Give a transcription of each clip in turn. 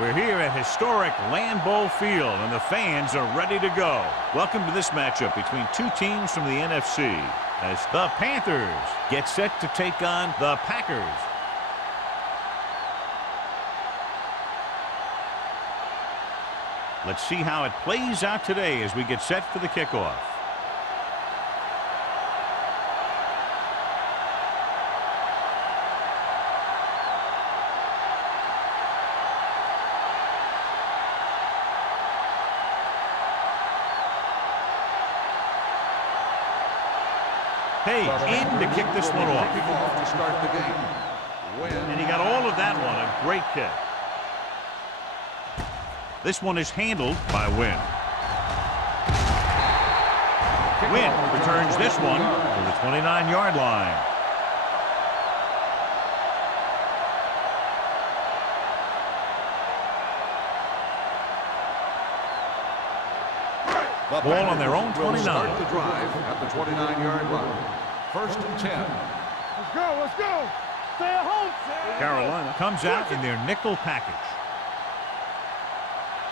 We're here at historic Land Bowl Field, and the fans are ready to go. Welcome to this matchup between two teams from the NFC, as the Panthers get set to take on the Packers. Let's see how it plays out today as we get set for the kickoff. Hey, in to kick this one off. To start the game. And he got all of that one. A great kick. This one is handled by Wynn. Wynn returns this one to the 29-yard line. Ball on their own 29. Start the drive at the 29-yard line. 1st and 10. Let's go, let's go. Stay at home. Carolina comes out in their nickel package.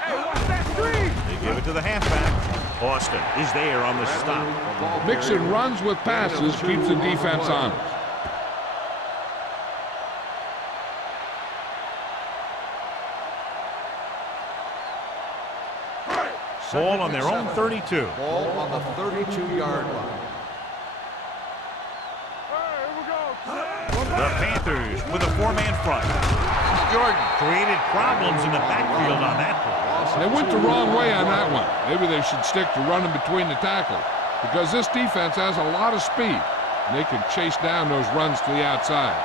Hey, watch that screen. They give it to the halfback. Austin is there on the stop. Mixing runs with passes keeps the defense honest. Ball on their own 32. Ball on the 32-yard line. The Panthers with a four-man front. Jordan created problems in the backfield on that play. They went the wrong way on that one. Maybe they should stick to running between the tackles, because this defense has a lot of speed, and they can chase down those runs to the outside.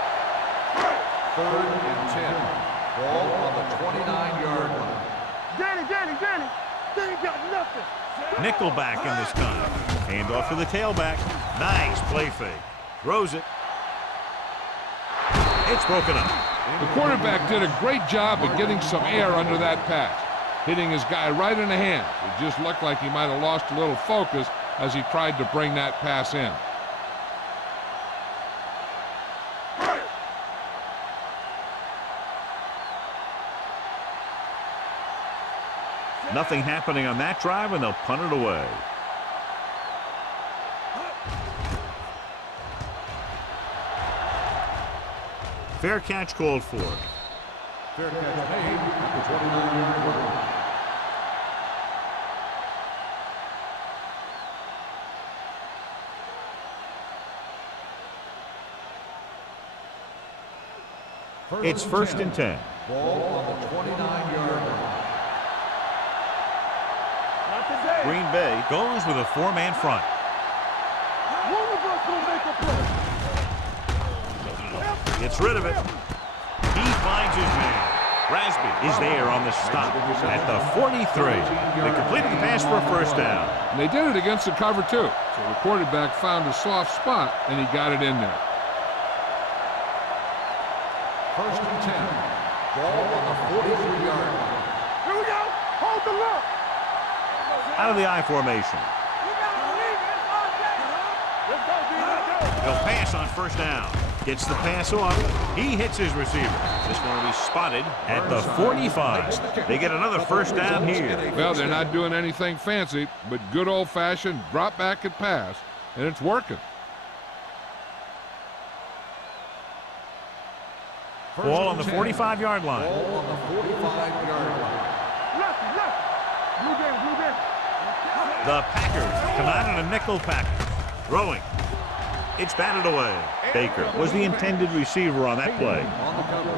3rd and 10. Ball on the 29-yard line. Danny. They ain't got nothing. Nickelback in this time. Hand off to the tailback. Nice play fake. Throws it. It's broken up. The quarterback did a great job of getting some air under that pass, hitting his guy right in the hand. It just looked like he might have lost a little focus as he tried to bring that pass in. Nothing happening on that drive, and they'll punt it away. Fair catch called for. Fair catch made at the 29-yard line. It's 1st and 10. Ball on the 29-yard line. Green Bay goes with a four-man front. One of us will make a play. Gets rid of it. He finds his man. Rasby is there on the stop at the 43. They completed the pass for a first down. And they did it against the cover, too. So the quarterback found a soft spot, and he got it in there. 1st and 10. Ball on the 43-yard line. Here we go. Hold the look. Out of the I formation. He'll pass on first down. Gets the pass off. He hits his receiver. This one will be spotted at the 45. They get another first down here. Well, they're not doing anything fancy, but good old-fashioned drop back and pass, and it's working. Ball on the 45-yard line. Ball on the 45-yard line. Blue game. The Packers come out in a nickel package. Throwing. It's batted away. Baker was the intended receiver on that play. On the cover.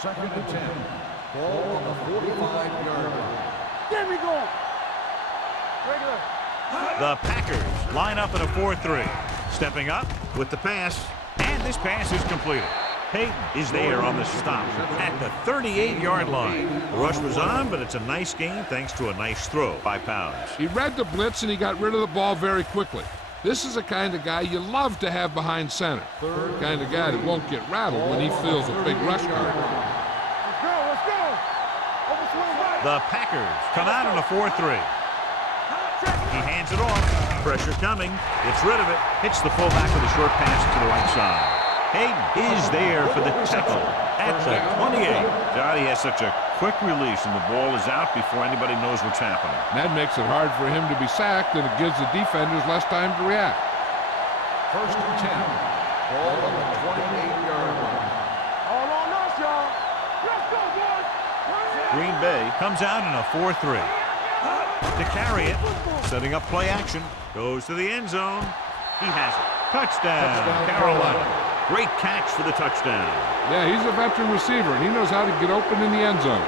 Second and 10. Ball on the 45-yard line. There we go. Regular. The Packers line up in a 4-3. Stepping up with the pass, and this pass is completed. Peyton is there on the stop at the 38-yard line. The rush was on, but it's a nice gain thanks to a nice throw by Pounds. He read the blitz, and he got rid of the ball very quickly. This is the kind of guy you love to have behind center. The kind of guy that won't get rattled when he feels a big rush coming. Let's go. The Packers come out in a 4-3. He hands it off. Pressure coming. Gets rid of it. Hits the fullback with a short pass to the right side. Hayden is there for the tackle at the 28. Johnny has such a quick release, and the ball is out before anybody knows what's happening. That makes it hard for him to be sacked, and it gives the defenders less time to react. First and 10. Ball on the 28-yard line. All on us, y'all. Let's go, boys. Green Bay comes out in a 4-3. To carry it, setting up play action. Goes to the end zone. He has it. Touchdown, Carolina. Great catch for the touchdown. Yeah, he's a veteran receiver, and he knows how to get open in the end zone.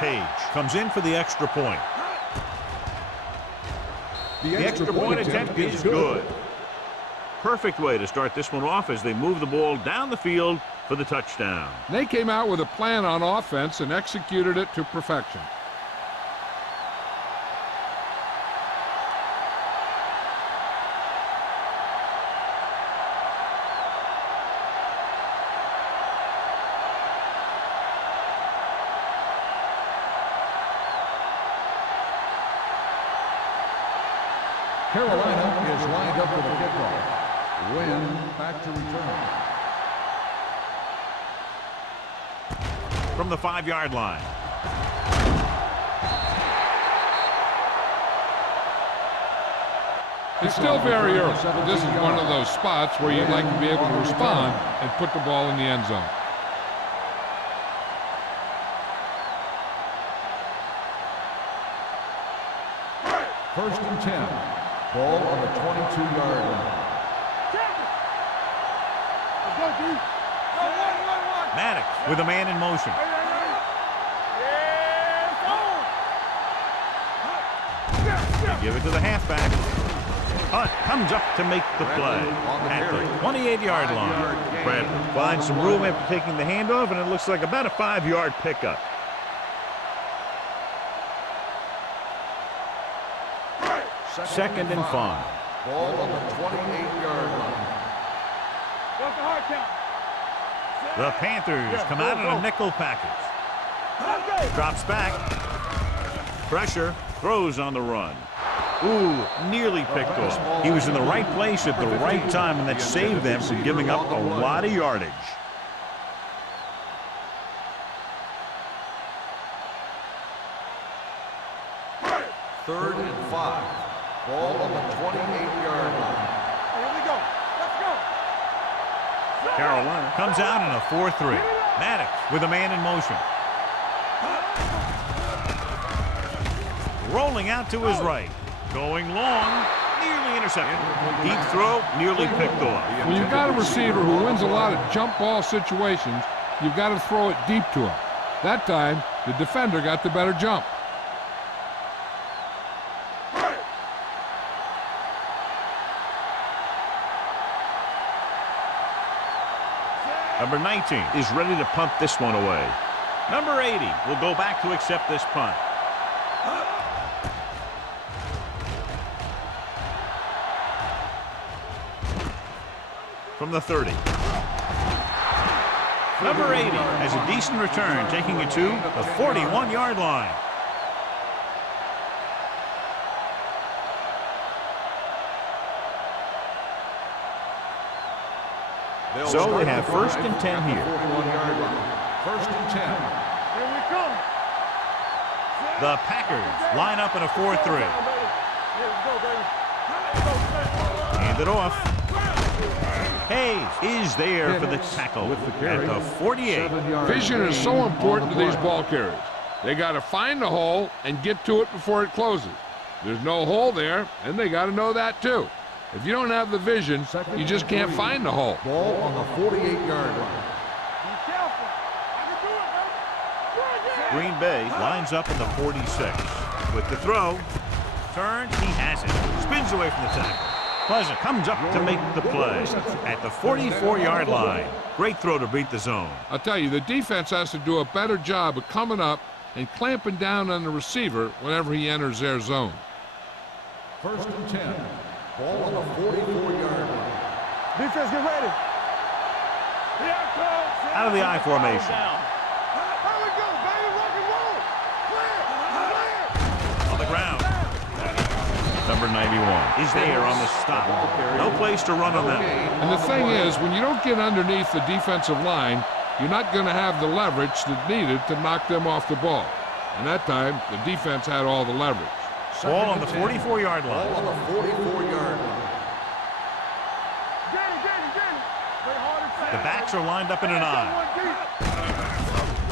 Page comes in for the extra point. The extra point attempt is good. Perfect way to start this one off as they move the ball down the field for the touchdown. They came out with a plan on offense and executed it to perfection. Carolina is lined up for the kickoff. Win back to return. From the 5-yard line. It's still very early, but this is one of those spots where you'd like to be able to respond and put the ball in the end zone. First and 10. Ball on the 22-yard line. Maddox with a man in motion. They give it to the halfback. Hunt comes up to make the play at the 28-yard line. Bradley finds some room after taking the handoff, and it looks like about a 5-yard pickup. Second and 5. Ball on the 28-yard line. The Panthers come out in a nickel package. Drops back. Pressure. Throws on the run. Ooh, nearly picked off. He was in the right place at the right time, and that saved them from giving up a lot of yardage. Third and 5. Ball on the 28-yard line. Here we go. Let's go. Carolina comes out in a 4-3. Maddox with a man in motion. Rolling out to his right. Going long, nearly intercepted. Deep throw, nearly picked off. When you've got a receiver who wins a lot of jump ball situations, you've got to throw it deep to him. That time, the defender got the better jump. Number 19 is ready to punt this one away. Number 80 will go back to accept this punt. From the 30. Number 80 has a decent return, taking it to the 41-yard line. So they have first and 10 here. 41-yard line. First and 10. Here we come. The Packers line up in a 4-3. Here we go, baby. Hand it off. Hayes is there for the tackle at the 48. Vision is so important to these ball carriers. They got to find the hole and get to it before it closes. There's no hole there, and they got to know that too. If you don't have the vision, you just can't find the hole. Ball on the 48-yard line. Be careful. I can do it, man. Green Bay lines up in the 46. With the throw, turns, he has it. Spins away from the tackle. Pleasant comes up to make the play at the 44-yard line. Great throw to beat the zone. I'll tell you, the defense has to do a better job of coming up and clamping down on the receiver whenever he enters their zone. First and 10. Ball on the 44-yard line. Defense, get ready. Out of the I formation. Here we go, baby. Rock and roll. Clear. On the ground. Number 91 is there on the stop. No place to run on that. And the thing is, when you don't get underneath the defensive line, you're not going to have the leverage that's needed to knock them off the ball. And that time, the defense had all the leverage. Ball on the 44-yard line. Ball on the 44-yard line. Get it. Play hard and fast. The backs are lined up in an I. One deep.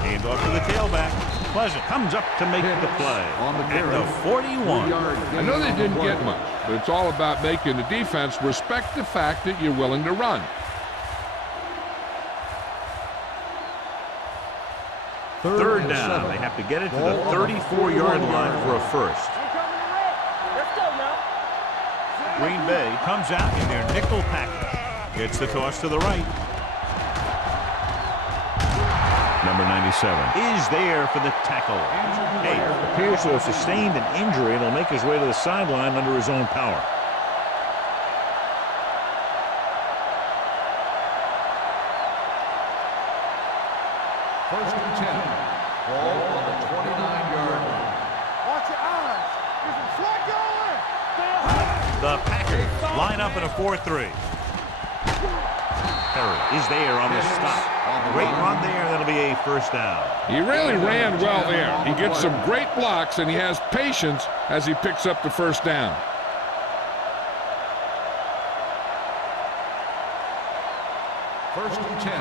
Hand off to the tailback. Pleasant comes up to make the play at the 41. I know they didn't get much, but it's all about making the defense respect the fact that you're willing to run. Third down. They have to get it to the 34-yard line for a first. Let's go now. Green Bay comes out in their nickel package. Gets the toss to the right. Number 97 is there for the tackle. Hey, appears to have sustained an injury and will make his way to the sideline under his own power. First and 10. Ball on the 29-yard line. Watch your eyes. Get some slack going. Stay ahead. The Packers line up in a 4-3. Perry is there on the stop. Great run there. That'll be a first down. He really ran well there. He gets some great blocks, and he has patience as he picks up the first down. First and 10.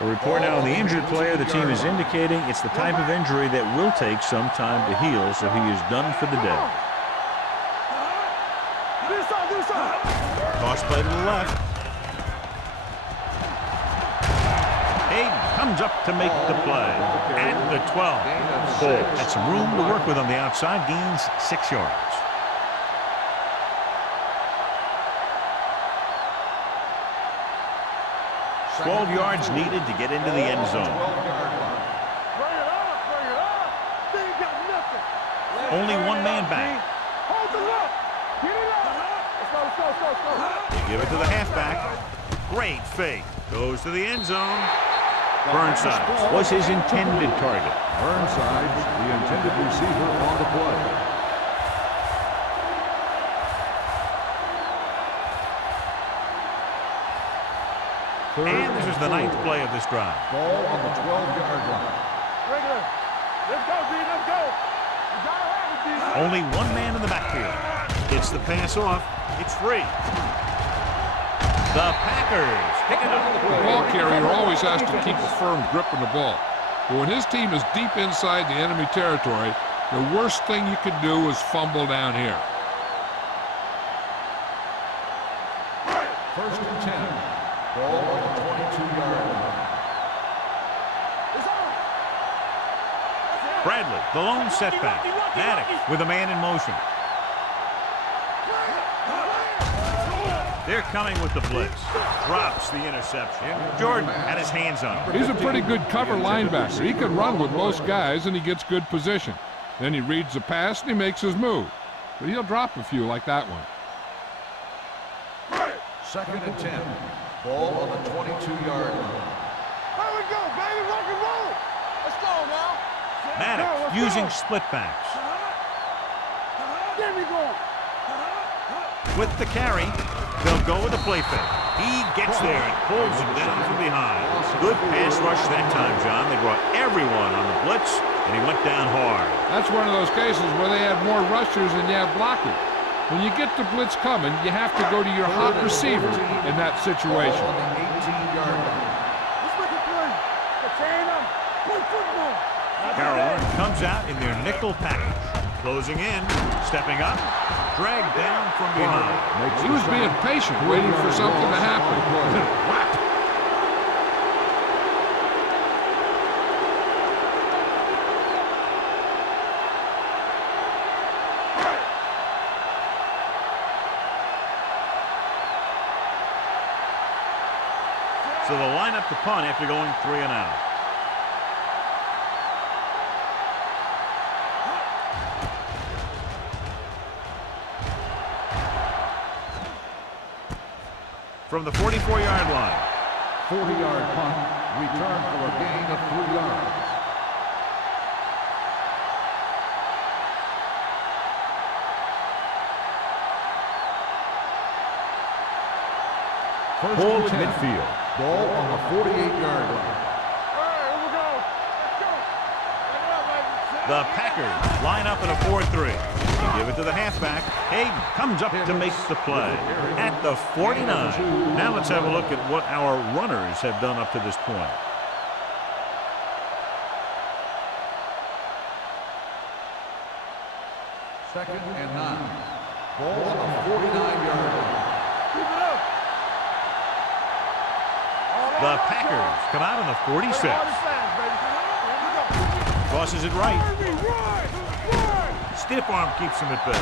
A report now on the injured player. The team is indicating it's the type of injury that will take some time to heal, so he is done for the day. Do something. Toss play to the left. Hayden comes up to make the play at the 12. Had some room to work with on the outside. Gains 6 yards. Twelve yards needed to get into the end zone. Bring it up. They ain't got nothing. Only one man back. Hold the look. Get it up. Let's go. They give it to the halfback. Great fake. Goes to the end zone. Burnside was his intended target. Burnside, the intended receiver on the play. And this is the 9th play of this drive. Ball on the 12-yard line. Regular. Let's go, D. Let's go. You gotta have it, D. Only one man in the backfield. Gets the pass off. It's free. The Packers pick it up. The ball carrier always has to keep a firm grip on the ball. But when his team is deep inside the enemy territory, the worst thing you could do is fumble down here. First and 10. Ball on the 22-yard line. Bradley, the lone setback. Maddox with a man in motion. They're coming with the blitz. Drops the interception. Jordan had his hands on him. He's a pretty good cover linebacker. He can run with most guys, and he gets good position. Then he reads the pass, and he makes his move. But he'll drop a few like that one. Second and 10. Ball on the 22-yard line. Here we go, baby. Rock and roll. Let's go now. Maddox using split backs. There we go. With the carry, they'll go with a play fake. He gets there and pulls him down from behind. Good pass rush that time, John. They brought everyone on the blitz, and he went down hard. That's one of those cases where they have more rushers than you have blockers. When you get the blitz coming, you have to go to your hot receiver in that situation. Ball on the 18-yard line. Let's make a play. Let's chain them. Play football. Carolina comes out in their nickel package. Closing in, stepping up, dragged down from behind. He was being patient, waiting for something to happen. Whap! So they'll line up the punt after going 3 and out. from the 44-yard line. 40-yard punt, return for a gain of 3 yards. First Ball and at 10. midfield. Ball on the 48-yard line. The Packers line up in a 4-3. They give it to the halfback. Hayden comes up to make the play at the 49. Now let's have a look at what our runners have done up to this point. Second and 9. Ball on the 49-yard line. The Packers come out on the 46. Crosses it right. Stiff arm keeps him at bay.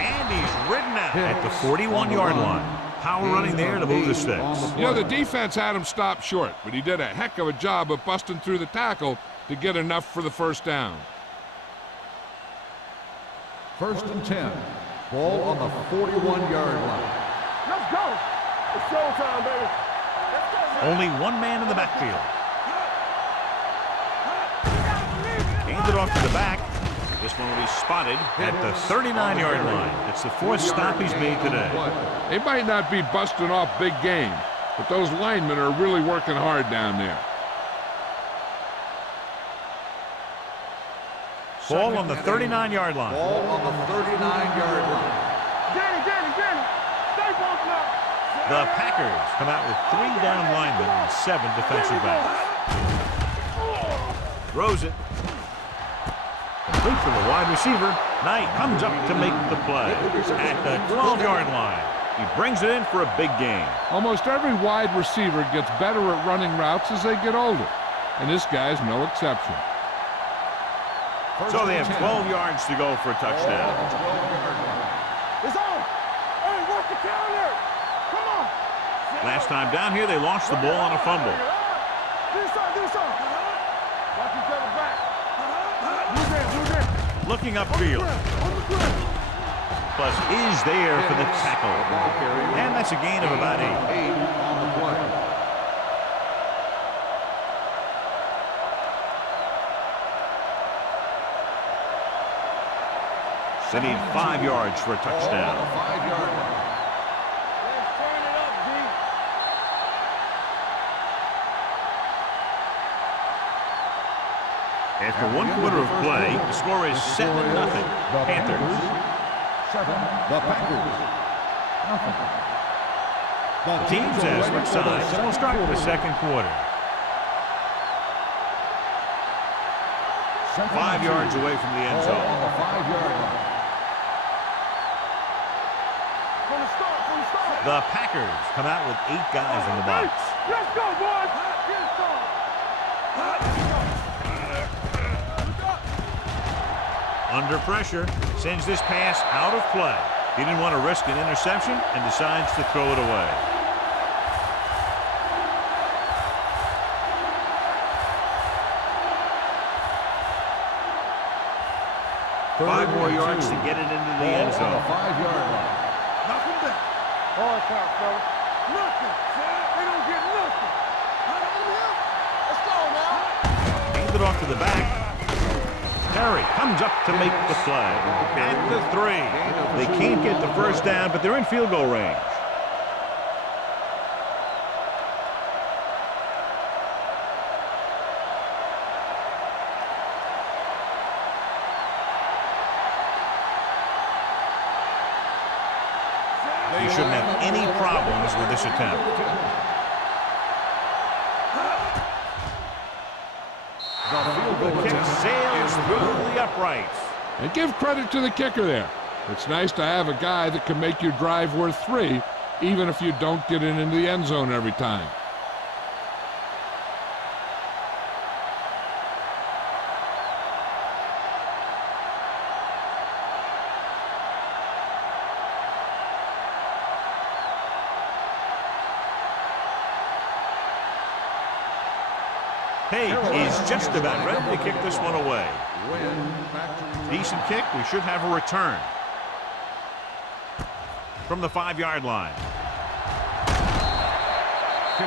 And he's ridden out at the 41-yard line. Power running there to move the sticks. You know, the defense had him stop short, but he did a heck of a job of busting through the tackle to get enough for the first down. First and 10. Ball on the 41-yard line. Let's go. It's showtime, baby. Only one man in the backfield. Handed off to the back. This one will be spotted at the 39-yard line. It's the 4th stop he's made today. They might not be busting off big game, but those linemen are really working hard down there. Ball on the 39-yard line. Ball on the 39-yard line. Danny, stay broken up. The Packers come out with 3 down linemen and 7 defensive backs. Throws it. Complete for the wide receiver. Knight comes up to make the play at the 12-yard line. He brings it in for a big gain. Almost every wide receiver gets better at running routes as they get older, and this guy's no exception. So they have 12 yards to go for a touchdown. It's on. Hey, work the counter. Come on. Last time down here, they lost the ball on a fumble. Do something. Watch each other back. Move in. Looking upfield. Plus is there for the tackle. And that's a gain of about 8. 8 on the play. They need 5 yards for a touchdown. 5-yard line. Let's turn it up, D. After 1 quarter of play, the score is 7-0. Panthers. 7. The Packers. Nothing. The teams have switched sides, and we'll start the second quarter. 5 yards away from the end Ball zone. on the 5-yard line. From the start. The Packers come out with 8 guys in the box. Let's go, boys. Get it started. Under pressure, sends this pass out of play. He didn't want to risk an interception and decides to throw it away. Five more yards to get it into the end Ball on the zone. 5-yard line. Knock him down. Hard count, fella. Nothing. They don't get nothing. Let's go now. Hand it off to the back. Terry comes up to make the play. At the 3. They can't get the first down, but they're in field goal range. He shouldn't have any problems with this attempt. The kick sails through the uprights. And give credit to the kicker there. It's nice to have a guy that can make your drive worth 3, even if you don't get it into the end zone every time. Page is just about ready to kick this one away. Decent kick. We should have a return. From the 5-yard line.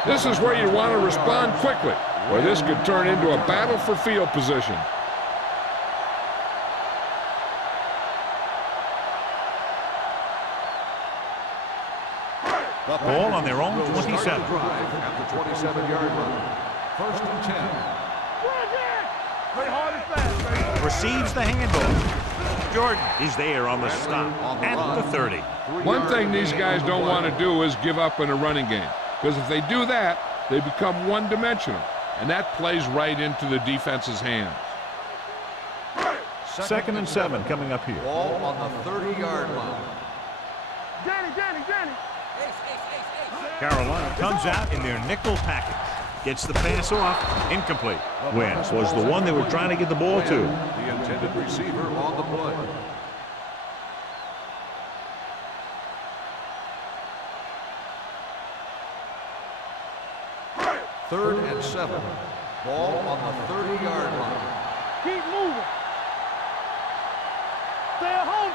This is where you want to respond quickly, or this could turn into a battle for field position. Ball on their own 27. At the 27-yard line. 1st and 10. Play hard and fast, baby. Receives the handoff. Jordan is there on the stop at the 30. One thing these guys don't want to do is give up in a running game, because if they do that, they become one-dimensional, and that plays right into the defense's hands. 2nd and 7 coming up here. Ball on the 30-yard line. Danny. Carolina comes out in their nickel package. Gets the pass off. Incomplete. Wentz was the one they were trying to get the ball to. The intended receiver on the play. Third and 7. Ball on the 30-yard line. Keep moving. Stay at home.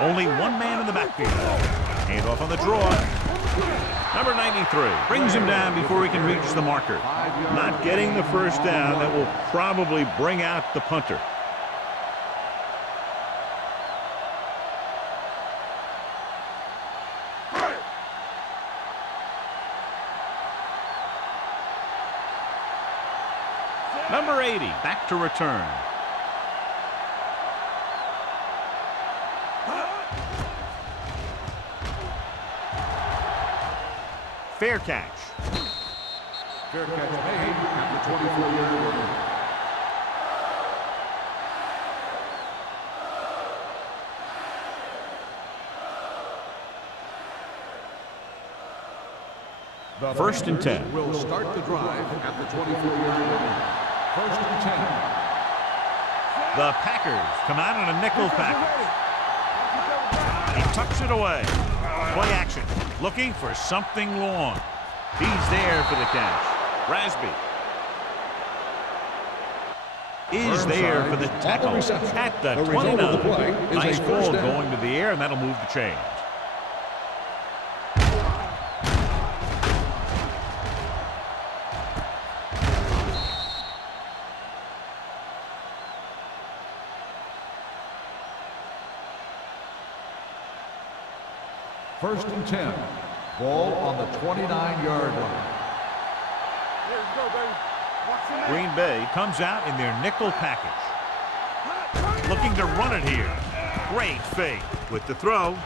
Only one man in the backfield. Handoff on the draw. Number 93 brings him down before he can reach the marker. Not getting the first down. That will probably bring out the punter. Number 80 back to return. Fair catch. Fair catch made at the 24-yard line. The 1st and 10. Will start the drive at the 24-yard line. 1st and 10. The Packers come out in a nickel package. He tucks it away. Play action. Looking for something long. He's there for the catch. Rasby is there for the tackle at the 29. Nice ball going to the air, and that'll move the chains. First and 10. Ball on the 29-yard line. Let's go, baby. Green Bay comes out in their nickel package. Looking to run it here. Great fake with the throw.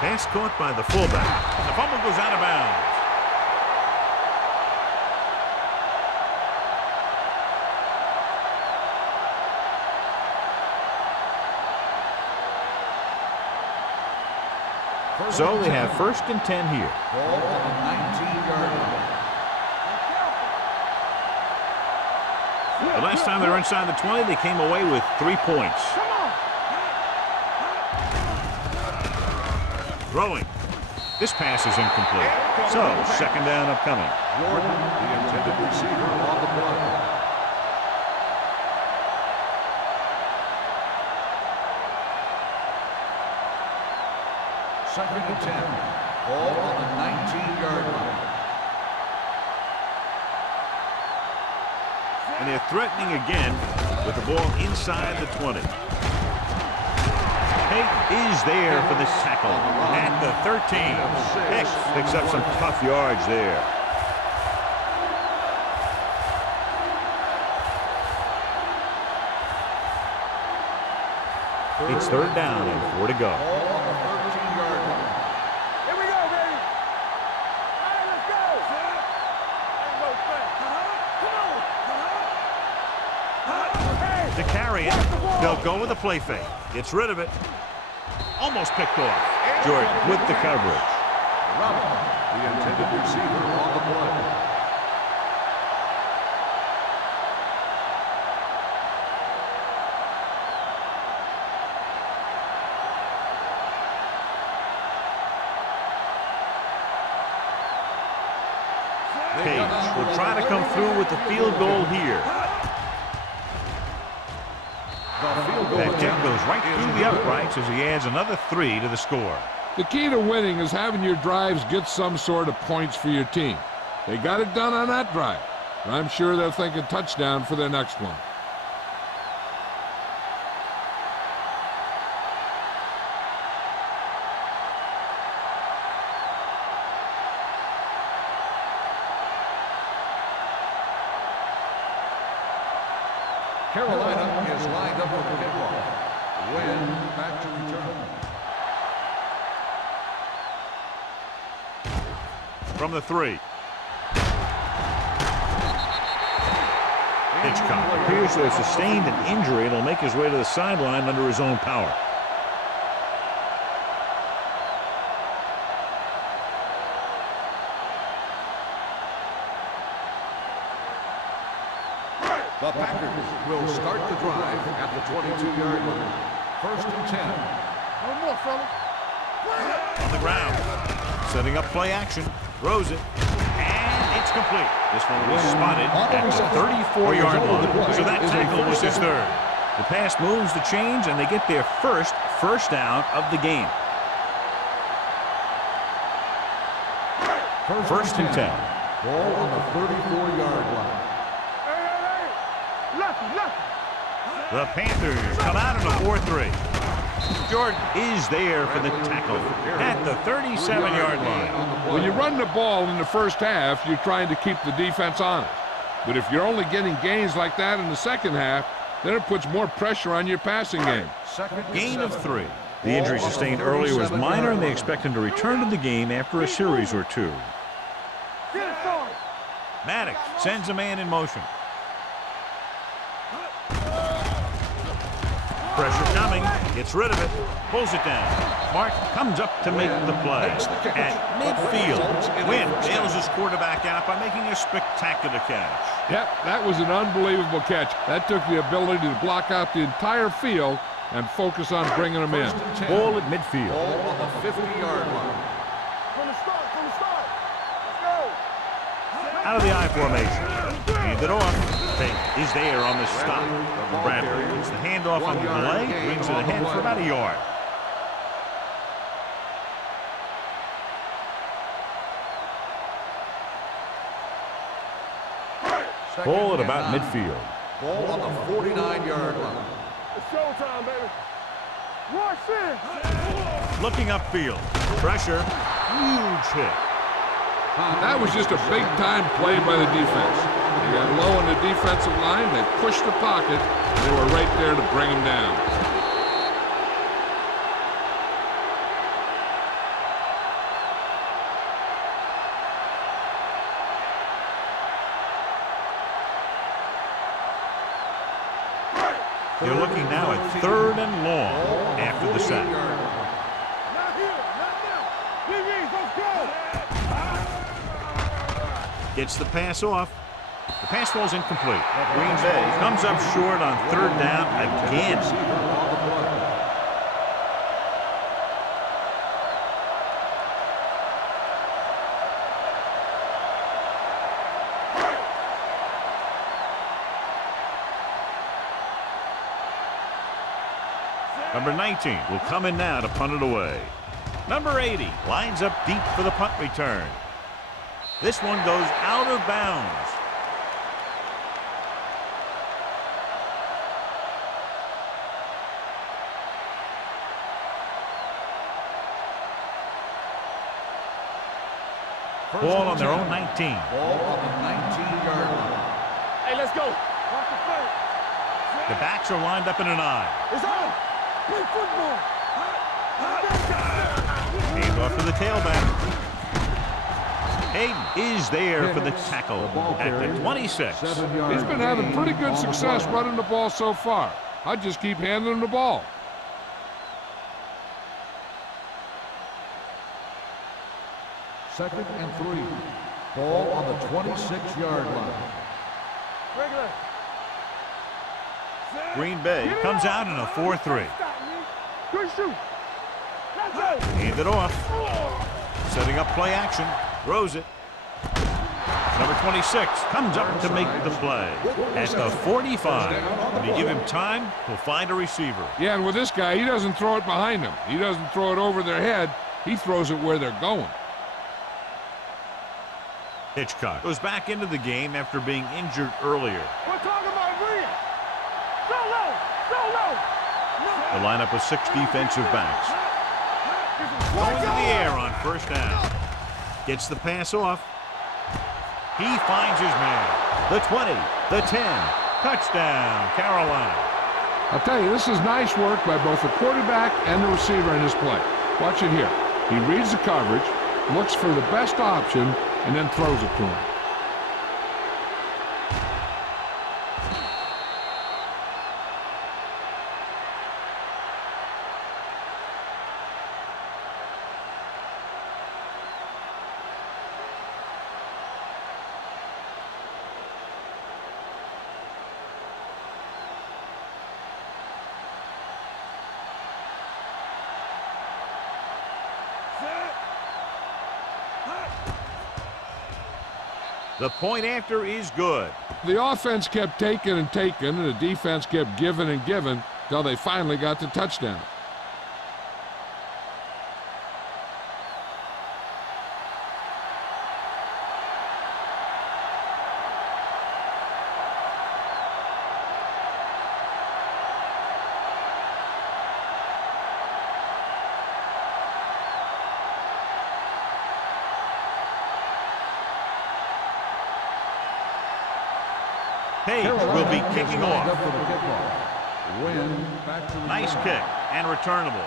Pass caught by the fullback. The fumble goes out of bounds. So they have 1st and 10 here. Ball on the 19-yard line. The last time they were inside the 20, they came away with 3 points. Throwing. This pass is incomplete. So, 2nd down upcoming. Jordan, the intended receiver, on the play. Second and 10. Ball on the 19-yard line. And they're threatening again with the ball inside the 20. Pate is there for the tackle at the 13. Hicks picks up some tough yards there. It's 3rd down and 4 to go. Ball on the 13-yard line. Here we go, baby. All right, let's go. Ain't no thing. Come on. Hey. To carry it, they'll go with the play fake. Gets rid of it. Almost picked off. Jordan with the coverage. Robin, the intended receiver, on the play. Page will try to come through with the field goal here. That kick goes right through the uprights as he adds another 3 to the score. The key to winning is having your drives get some sort of points for your team. They got it done on that drive. And I'm sure they'll think a touchdown for their next one. Carolina is lined up for the kickoff. Win back to return. From the 3. Hitchcock appears to have sustained an injury and will make his way to the sideline under his own power. The Packers will start the drive at the 22-yard line. 1st and 10. No more, fella. On the ground. Setting up play action. Throws it. And it's complete. This one was spotted at the 34-yard line. So that tackle was his third. The pass moves the chains, and they get their first down of the game. 1st and 10. Ball on the 34-yard line. The Panthers come out in a 4-3. Jordan is there for the tackle at the 37-yard line. When you run the ball in the first half, you're trying to keep the defense honest. But if you're only getting gains like that in the second half, then it puts more pressure on your passing game. Gain of 3. The injury sustained earlier was minor, and they expect him to return to the game after a series or 2. Maddox sends a man in motion. Pressure coming, gets rid of it, pulls it down. Mark comes up to make the play. At midfield, Wynn nails his quarterback out by making a spectacular catch. Yep, that was an unbelievable catch. That took the ability to block out the entire field and focus on bringing them in. Ball at midfield. Ball on the 50-yard line. From the start. Let's go. Out of the I formation. Hand it off. Fake is there on the stop. Bradford gets the handoff on the delay, brings it ahead for about a yard. Ball at about midfield. Ball on the 49-yard line. It's showtime, baby. Rush in. Looking upfield. Pressure. Huge hit. That was just a big-time play by the defense. They got low on the defensive line, they pushed the pocket, and they were right there to bring him down. They're looking now at 3rd and long after the sack. Not here. Not now. DBs, let's go. Gets the pass off. The pass falls incomplete. Green Bay comes up short on 3rd down again. Number 19 will come in now to punt it away. Number 80 lines up deep for the punt return. This one goes out of bounds. Ball on their own 19. Ball on the 19-yard line. Hey, let's go. Watch the play. The backs are lined up in an I. It's on. Play football. Hands off to the tailback. Hayden is there for the tackle at the 26. He's been having pretty good success running the ball so far. I'd just keep handing him the ball. Second and 3. Ball on the 26-yard line. Regular. Green Bay comes out in a 4-3. Good shoot. Let's go. Hand it off. Setting up play action. Throws it. Number 26 comes up to make the play at the 45. When you give him time, he'll find a receiver. Yeah, and with this guy, he doesn't throw it behind him. He doesn't throw it over their head. He throws it where they're going. Hitchcock goes back into the game after being injured earlier. We're talking about Rhea. Go low. Go low. The lineup of 6 defensive backs. Going to the air on first down. Gets the pass off. He finds his man. The 20, the 10. Touchdown, Carolina. I'll tell you, this is nice work by both the quarterback and the receiver in this play. Watch it here. He reads the coverage, looks for the best option, and then throws it to him. The point after is good. The offense kept taking and taking, and the defense kept giving and giving until they finally got the touchdown. Page will be kicking off. Nice Nice kick and returnable.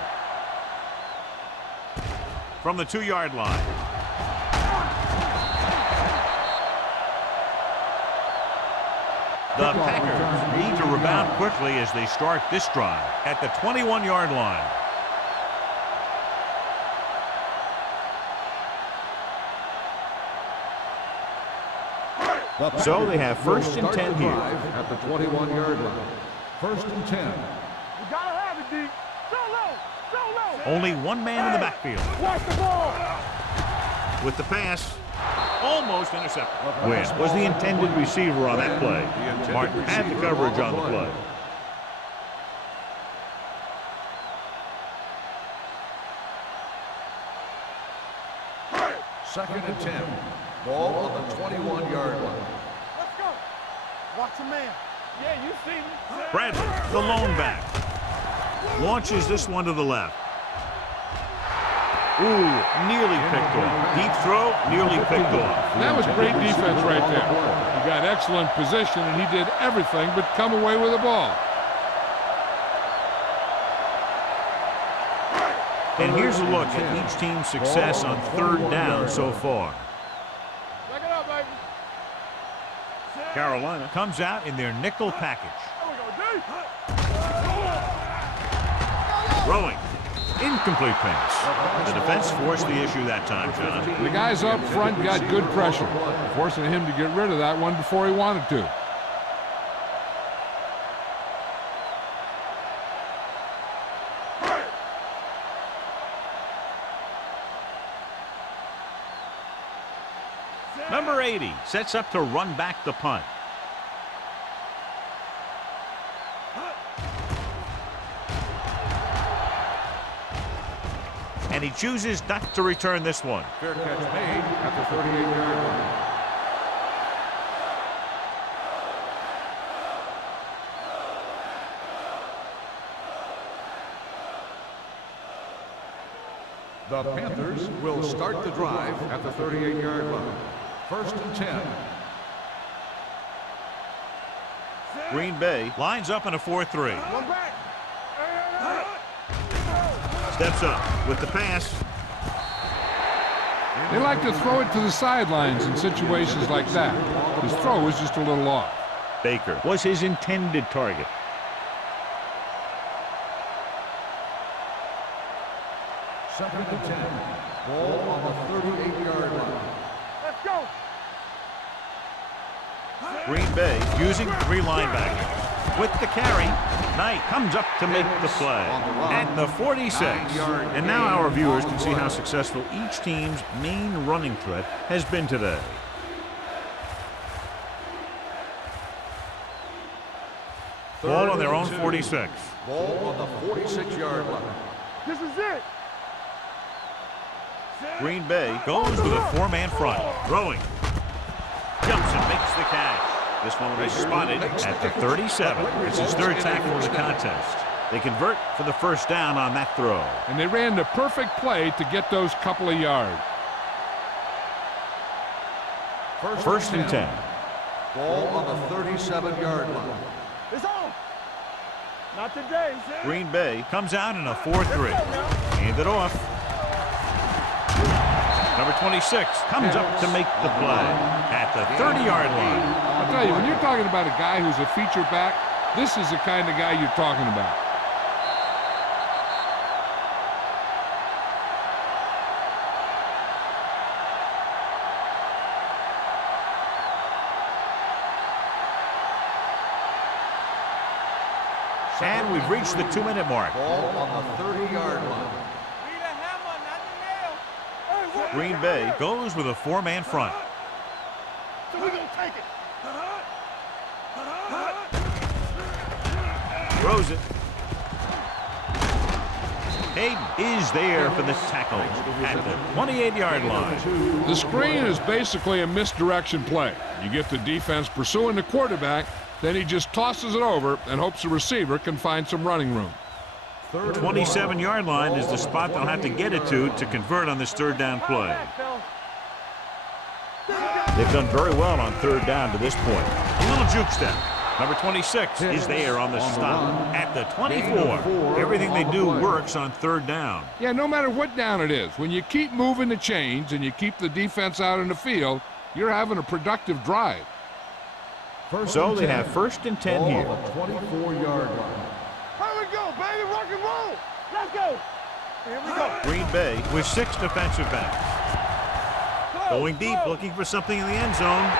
From the 2-yard line. The Packers need to rebound quickly as they start this drive at the 21-yard line. So they have first and 10 here. At the 21-yard line. First and 10. You gotta have it, D. So low. So low. Only one man in the backfield. Watch the ball. With the pass, almost intercepted. Wynn was the intended receiver on that play. Martin had the coverage on the play. Second and 10. Ball on the 21-yard line. Let's go. Watch your man. Yeah, you see me. Bradley, the lone back, launches this one to the left. Ooh, nearly picked off. Deep throw, nearly picked off. That was great defense right there. He got excellent position, and he did everything but come away with the ball. And here's a look at each team's success on third down so far. Check it out, baby. Carolina comes out in their nickel package. There we go, D. Throwing. Incomplete pass. The defense forced the issue that time, John. The guys up front got good pressure, forcing him to get rid of that one before he wanted to. Number 80 sets up to run back the punt. And he chooses not to return this one. Fair catch made at the 38-yard line. The Panthers will start the drive at the 38-yard line. First and 10. Green Bay lines up in a 4-3. One back. Steps up with the pass. They like to throw it to the sidelines in situations like that. His throw was just a little off. Baker was his intended target. Second and 10. Ball on the 38-yard line. Let's go. Green Bay using 3 linebackers. With the carry, Knight comes up to make the play at the 46. And now our viewers can see how successful each team's main running threat has been today. Ball on their own 46. Ball on the 46-yard line. This is it. Green Bay goes with a 4-man front. Throwing. Jumps and makes the catch. This one will be spotted at the 37. It's his third tackle of the contest. They convert for the first down on that throw. And they ran the perfect play to get those couple of yards. First and 10. Ball on the 37-yard line. It's on. Not today, sir. Green Bay comes out in a 4-3. Hand it off. Number 26 comes up to make the play at the 30-yard line. I'll tell you, when you're talking about a guy who's a feature back, this is the kind of guy you're talking about. And we've reached the 2-minute mark. Ball on the 30-yard line. Green Bay goes with a 4-man front. So we're going to take it. Throws it. Hayden is there for the tackle at the 28-yard line. The screen is basically a misdirection play. You get the defense pursuing the quarterback, then he just tosses it over and hopes the receiver can find some running room. 27-yard line is the spot they'll have to get it to convert on this third down play. They've done very well on third down to this point. A little juke step. Number 26 is there on the stop at the 24. Everything they do works on third down. Yeah, no matter what down it is, when you keep moving the chains and you keep the defense out in the field, you're having a productive drive. So they have first and 10 here. 24-yard line. Here we go, baby. Rock and roll. Let's go. Here we go. Green Bay with 6 defensive backs. Going deep, looking for something in the end zone.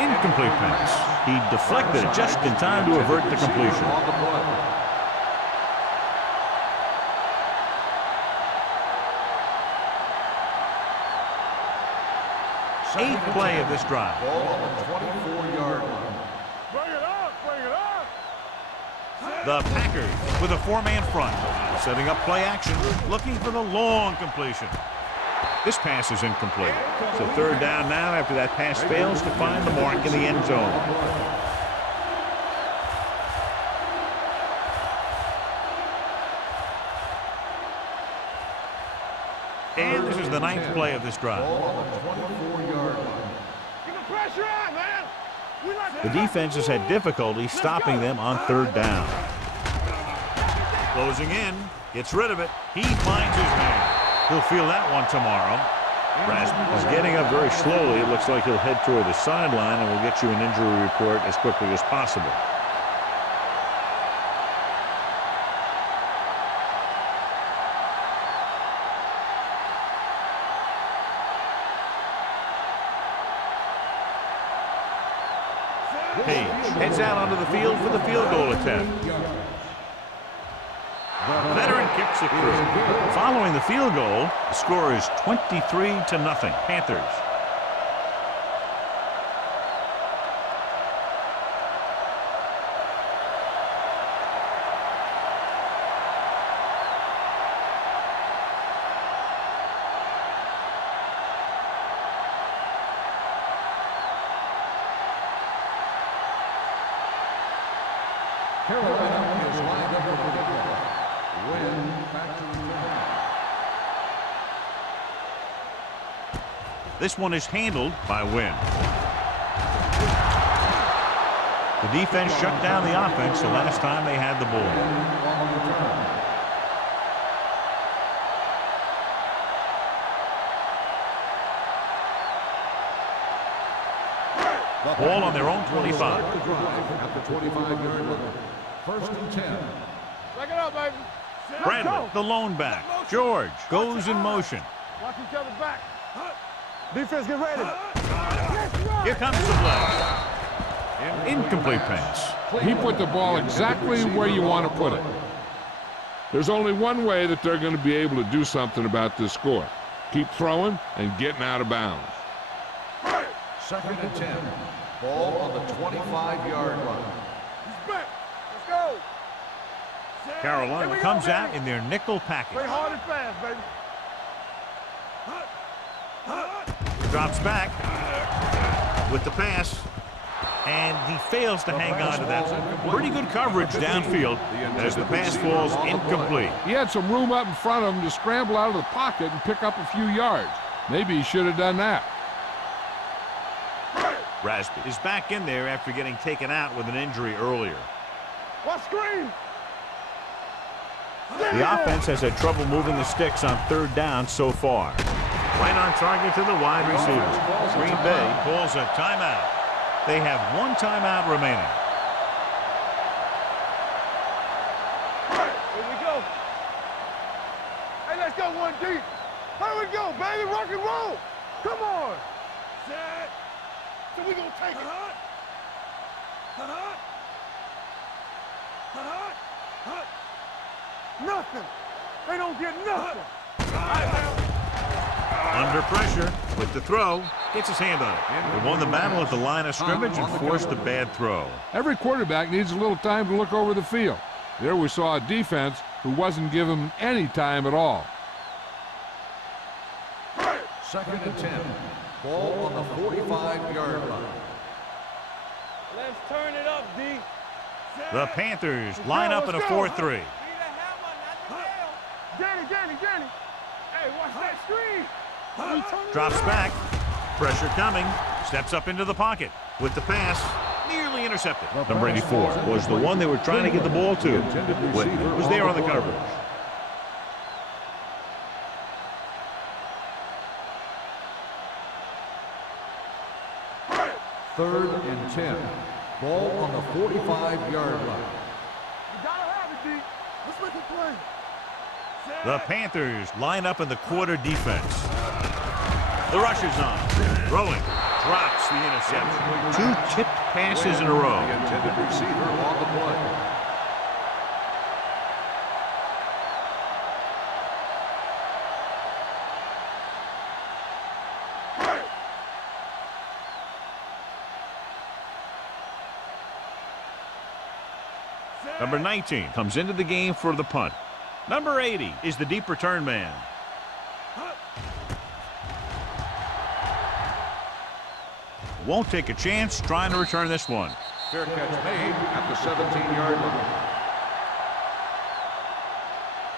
Incomplete pass. He deflected it just in time to avert the completion. On the play. Eighth play of this drive. Ball on the 24-yard line. Bring it up. Bring it up. The Packers with a 4-man front. Setting up play action, looking for the long completion. This pass is incomplete. So third down now after that pass fails to find the mark in the end zone. And this is the 9th play of this drive. Ball on the 24-yard line. Keep the pressure on, man. We like The defense has had difficulty stopping them on third down. Closing in, gets rid of it. He finds his man. He'll feel that one tomorrow. Rasmus is getting up very slowly. It looks like he'll head toward the sideline, and we'll get you an injury report as quickly as possible. Page heads out onto the field for the field goal attempt. Veteran kicks it through. Following the field goal, the score is 23-0. Panthers. Carolina is lined up for the kickoff. Win, factory win. This one is handled by Wynn. The defense shut down the offense the last time they had the ball. On the return. Ball on their own 25. At the 25-yard line. First and 10. Back it up, baby. Bradley, the lone back. George goes in motion. Watch each other's back. Defense, get ready. Here comes the play. Incomplete pass. He put the ball exactly where you want to put it. There's only one way that they're going to be able to do something about this score. Keep throwing and getting out of bounds. Second and 10. Ball on the 25-yard line. He's back. Let's go. Carolina comes out in their nickel package. Play hard and fast, baby. Drops back. with the pass. And he fails to hang on to that. Pretty good coverage downfield as the pass falls incomplete. He had some room up in front of him to scramble out of the pocket and pick up a few yards. Maybe he should have done that. Rasby is back in there after getting taken out with an injury earlier. What screen? The offense has had trouble moving the sticks on third down so far. Right on target to the wide receiver. Green Bay calls a timeout. They have one timeout remaining. Here we go. Hey, let's go one deep. Here we go, baby. Rock and roll. Come on. Set. So we gonna take it. Nothing. They don't get nothing. Under pressure with the throw. Gets his hand on it. They won the battle at the line of scrimmage and forced a bad throw. Every quarterback needs a little time to look over the field. There we saw a defense who wasn't given any time at all. 2nd and 10. Ball on the 45-yard line. Let's turn it up, D. The Panthers line up in a 4-3. Danny. Hey, watch that screen. Drops back. Pressure coming. Steps up into the pocket with the pass. Nearly intercepted. Number 84 was the one they were trying to get the ball to. Was there on the coverage. Third and 10. Ball on the 45-yard line. You gotta have it, D. Let's make it play. The Panthers line up in the quarter defense. The rush is on. Throwing. Drops the interception. 2 tipped passes in a row. The intended receiver on the play. Number 19 comes into the game for the punt. Number 80 is the deep return man. Won't take a chance trying to return this one. Fair catch made at the 17-yard line.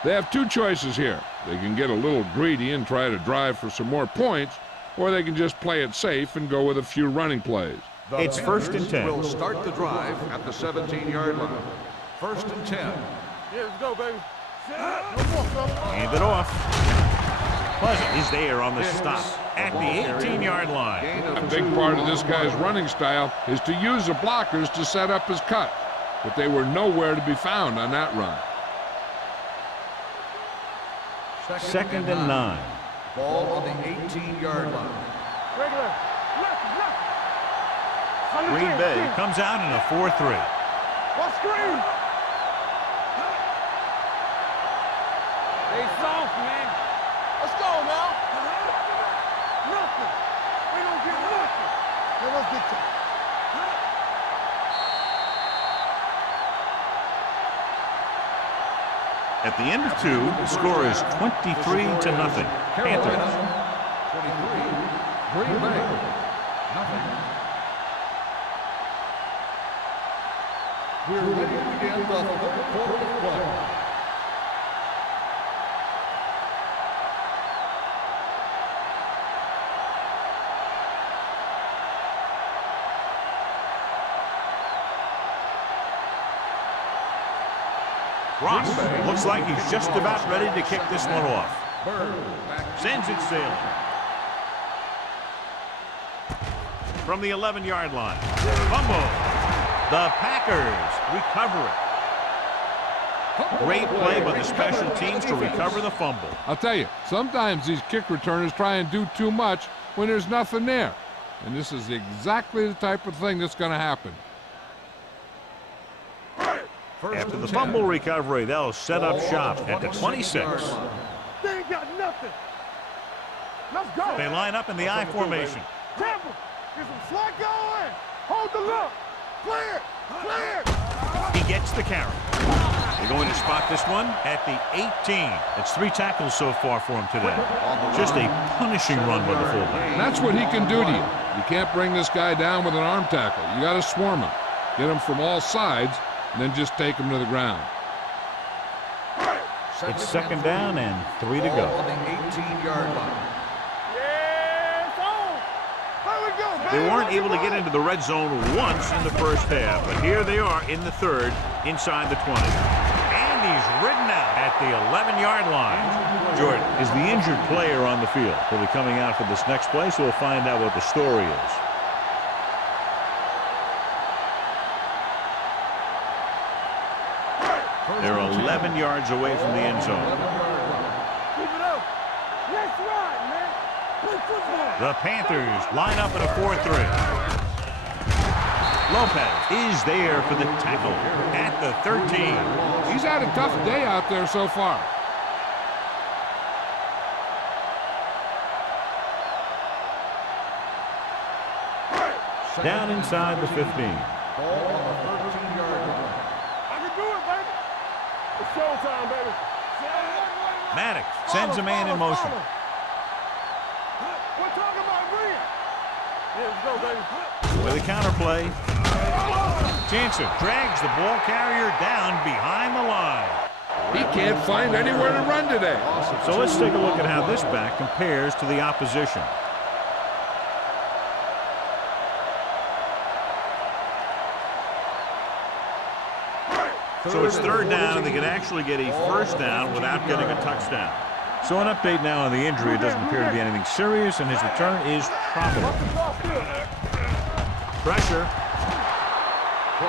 They have 2 choices here. They can get a little greedy and try to drive for some more points, or they can just play it safe and go with a few running plays. It's 1st and 10. Will start the drive at the 17-yard line. 1st and 10. Yeah, let's go, baby. No more, fella. Hand it off. Pleasant is there on the stop at the 18-yard line. A big part of this guy's running style is to use the blockers to set up his cut, but they were nowhere to be found on that run. 2nd and 9. Ball on the 18-yard line. Regular. Left. Green Bay comes out in a 4-3. What screen? They soft, man. Let's go now. Nothing. We don't get nothing. Now let's get to it. At the end of 2, the score is 23-0. Panthers. 23. Green Bay. Nothing. We're ready to begin the 3rd quarter of play. Ross looks like he's just about ready to kick this one off. Sends it sailing. From the 11-yard line. Fumble. The Packers recover it. Great play by the special teams to recover the fumble. I'll tell you, sometimes these kick returners try and do too much when there's nothing there. And this is exactly the type of thing that's going to happen. After the fumble recovery, they'll set up shop at the 26. They ain't got nothing. Let's go. They line up in the I formation. Temple. Get some slack going. Hold the look. Clear. He gets the carry. They're going to spot this one at the 18. It's 3 tackles so far for him today. Just a punishing run by the fullback. That's what he can do to you. You can't bring this guy down with an arm tackle. You got to swarm him. Get him from all sides, and then just take him to the ground. It's 2nd down and 3 to go. On the 18-yard line. They weren't able to get into the red zone once in the first half, but here they are in the 3rd, inside the 20. And he's ridden out at the 11-yard line. Jordan is the injured player on the field. He'll be coming out for this next play, so we'll find out what the story is. They're 11 yards away from the end zone. Keep it up. Let's ride, man. Play football. The Panthers line up in a 4-3. Lopez is there for the tackle at the 13. He's had a tough day out there so far. Down inside the 15. Ball on the 13-yard line. I can do it, baby. It's showtime, baby. Maddox sends a man in motion. We're talking about Green. Yeah, let's go, baby. With a counterplay. Jansen drags the ball carrier down behind the line. He can't find anywhere to run today. So let's take a look at how this back compares to the opposition. So it's 3rd down, and they can actually get a 1st down without getting a touchdown. So an update now on the injury. It doesn't appear to be anything serious, and his return is probable. Pressure.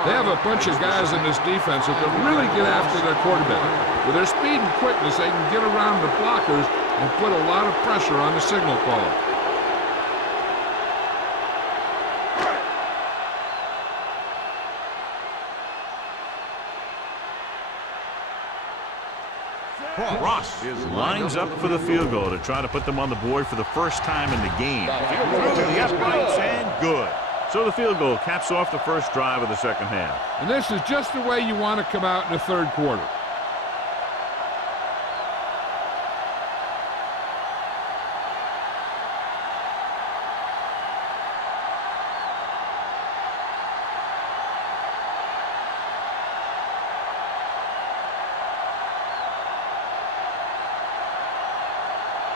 They have a bunch of guys in this defense that can really get after their quarterback. With their speed and quickness, they can get around the blockers and put a lot of pressure on the signal caller. Ross lines up for the field goal to try to put them on the board for the first time in the game. Through the uprights and good. So the field goal caps off the first drive of the 2nd half. And this is just the way you want to come out in the 3rd quarter.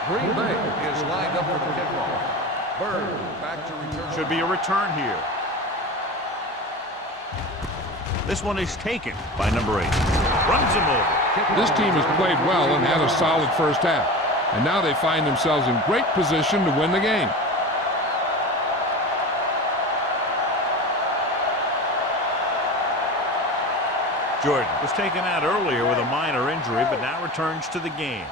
Green Bay is lined up for the kickoff. Bird back to return. Should be a return here. This one is taken by number 8. Runs him over. This team has played well and had a solid first half. And now they find themselves in great position to win the game. Jordan was taken out earlier with a minor injury, but now returns to the game.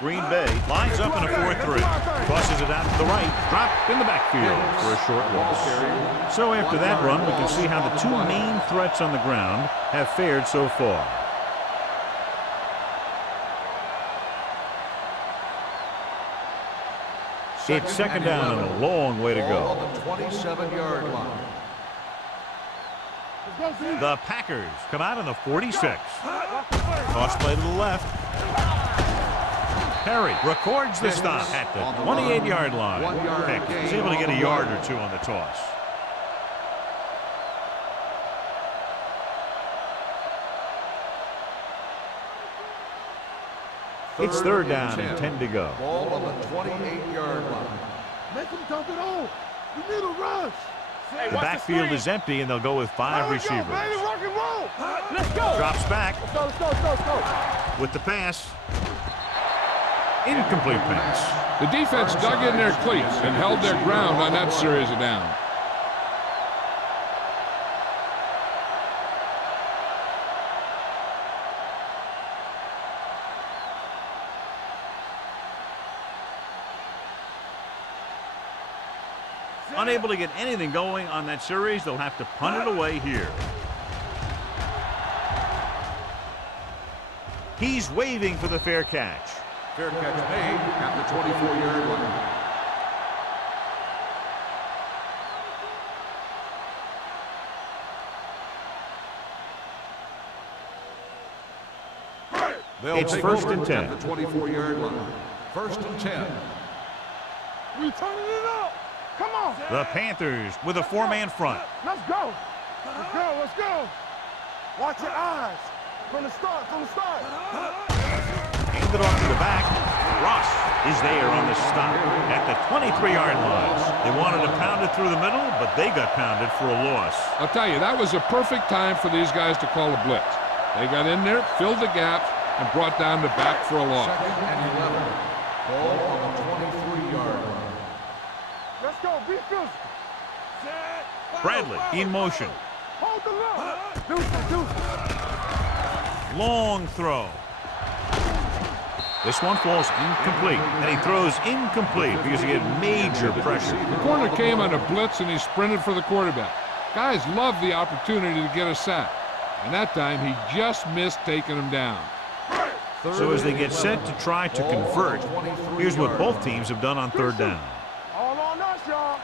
Green Bay lines up in a 4-3. Tosses it out to the right. Dropped in the backfield for a short loss. So after that run, we can see how the 2 main threats on the ground have fared so far. It's 2nd down and a long way to go. On the 27-yard line. The Packers come out in the 46. Toss play to the left. Perry records the stop at the 28-yard line. Heck, he's able to get a yard or 2 on the toss. It's 3rd down and 10 to go. Ball on the 28-yard line. Make him dump it on. You need a rush. The backfield is empty, and they'll go with 5 receivers. Rock and roll. Let's go. Drops back Let's go. with the pass. Incomplete pass. The defense dug in their cleats and held their ground on that series of downs. Unable to get anything going on that series, they'll have to punt it away here. He's waving for the fair catch. Fair catch made at the 24-yard line. It's first and 10. At the 24-yard line. First and 10. We turning it up. Come on. The Panthers with a four-man front. Let's go. Let's go. Let's go. Watch your eyes. From the start. From the start. Handed off to the back. Ross is there on the stop at the 23-yard line. They wanted to pound it through the middle, but they got pounded for a loss. I'll tell you, that was a perfect time for these guys to call a blitz. They got in there, filled the gaps, and brought down the back for a loss. Second and 11. Ball on the 23-yard line. Let's go. Be physical. Bradley in motion. Hold the look. Deuce. Long throw. This one falls incomplete, and he throws incomplete because he had major pressure. The corner came on a blitz, and he sprinted for the quarterback. Guys love the opportunity to get a sack, and that time he just missed taking him down. So as they get set to try to convert, here's what both teams have done on third down. All on us, y'all.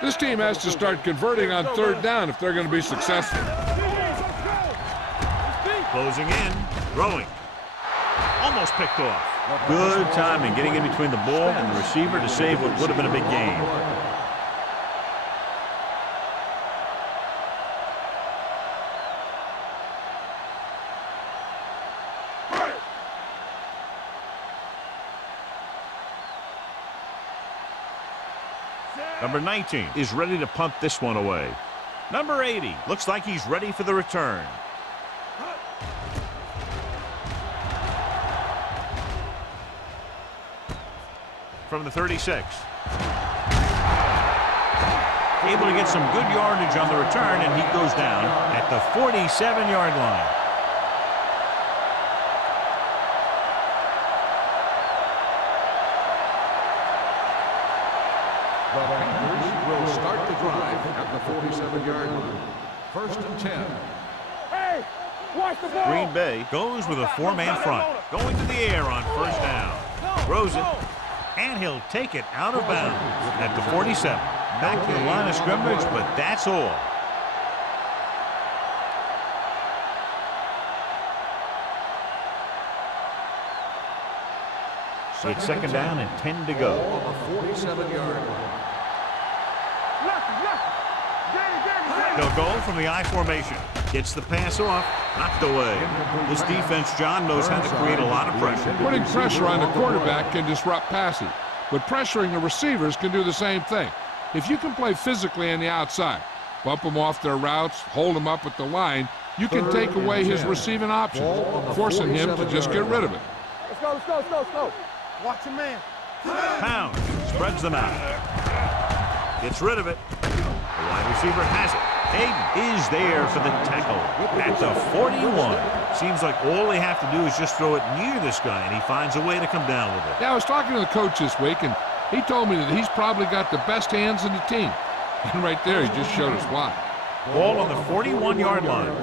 This team has to start converting on third down if they're going to be successful. Closing in, throwing. Almost picked off. Good timing getting in between the ball and the receiver to save what would have been a big gain. Number 19 is ready to punt this one away. Number 80 looks like he's ready for the return. From the 36. Able to get some good yardage on the return, and he goes down at the 47-yard line. The Panthers will start the drive at the 47-yard line. First and 10. Hey, watch the ball. Green Bay goes with a four-man front. Going to the air on first down. Throws it. And he'll take it out of bounds at the 47. Back to the line of scrimmage, but that's all. It's second down and 10 to go. Ball on the 47-yard line. They'll go from the I formation. Gets the pass off. Knocked away. This defense, John, knows how to create a lot of pressure. Putting pressure on the quarterback can disrupt passing, but pressuring the receivers can do the same thing. If you can play physically on the outside, bump them off their routes, hold them up at the line, you can take away his receiving options, forcing him to just get rid of it. Let's go, let's go, let's go, let's go. Watch your man. Pound spreads them out. Gets rid of it. The wide receiver has it. Hayden is there for the tackle at the 41. Seems like all they have to do is just throw it near this guy, and he finds a way to come down with it. Yeah, I was talking to the coach this week, and he told me that he's probably got the best hands in the team. And right there, he just showed us why. Ball on the 41-yard line.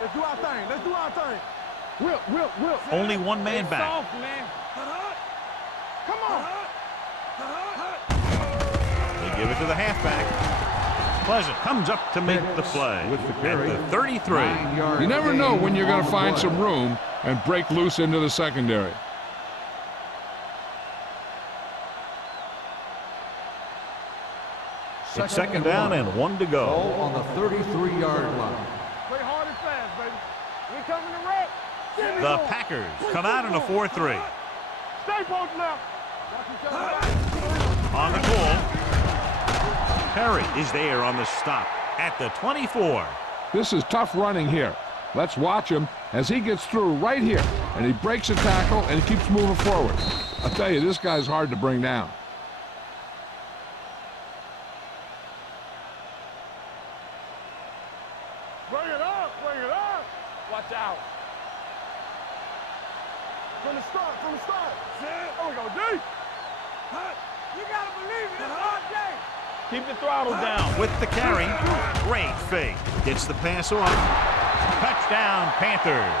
Let's do our thing. Let's do our thing. Will. Only one man back. Soft, man. Come on. They give it to the halfback. Pleasant comes up to make the play at the 33. You never know when you're going to find some room and break loose into the secondary. It's second down and 1 to go. Ball on the 33-yard line. Play hard and fast, baby. We coming to wreck. The Packers come out in a 4-3. Stay posted up. On the call. Perry is there on the stop at the 24. This is tough running here. Let's watch him as he gets through right here, and he breaks a tackle and he keeps moving forward. I'll tell you, this guy's hard to bring down. Bring it up. Watch out. From the start. There we go, D. You gotta believe it. It's our day. Keep the throttle down with the carry. Great fake. Gets the pass off. Touchdown, Panthers.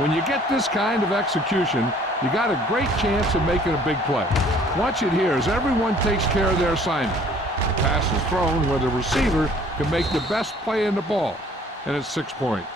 When you get this kind of execution, you got a great chance of making a big play. Watch it here as everyone takes care of their assignment. The pass is thrown where the receiver can make the best play in the ball, and it's 6 points.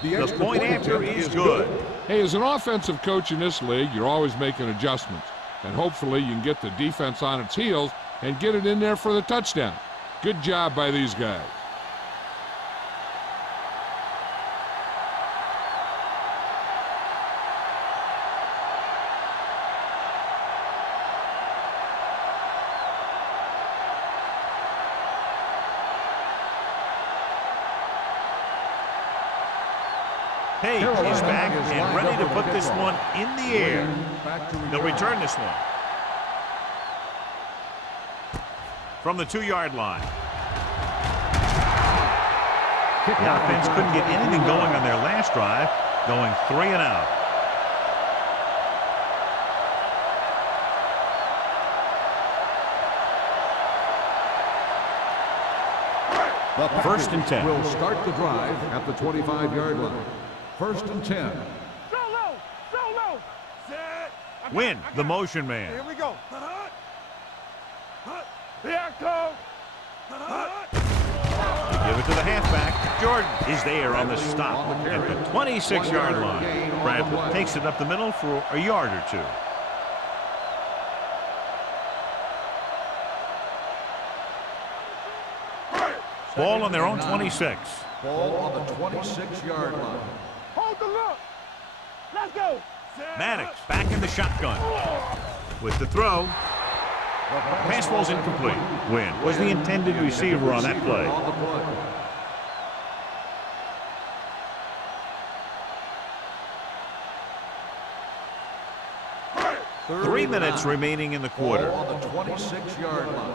The point after is good. Hey, as an offensive coach in this league, you're always making adjustments. And hopefully you can get the defense on its heels and get it in there for the touchdown. Good job by these guys. Page is back and ready to put this one in the air. They'll return this one. From the 2-yard line. The offense couldn't get anything going on their last drive, going 3 and out. First and 10. Will start the drive at the 25-yard line. First and 10. Solo. Set. Win, the motion man. Here we go. Here I come. Give it to the halfback. Jordan is there on the stop at the 26-yard line. Bradford takes it up the middle for a yard or two. Ball on their own 26. Ball on the 26-yard line. Hold the look. Let's go. Maddox back in the shotgun. With the throw. Pass ball's incomplete. Wynn was the intended receiver on that play. 3 minutes remaining in the quarter. Ball on the 26-yard line.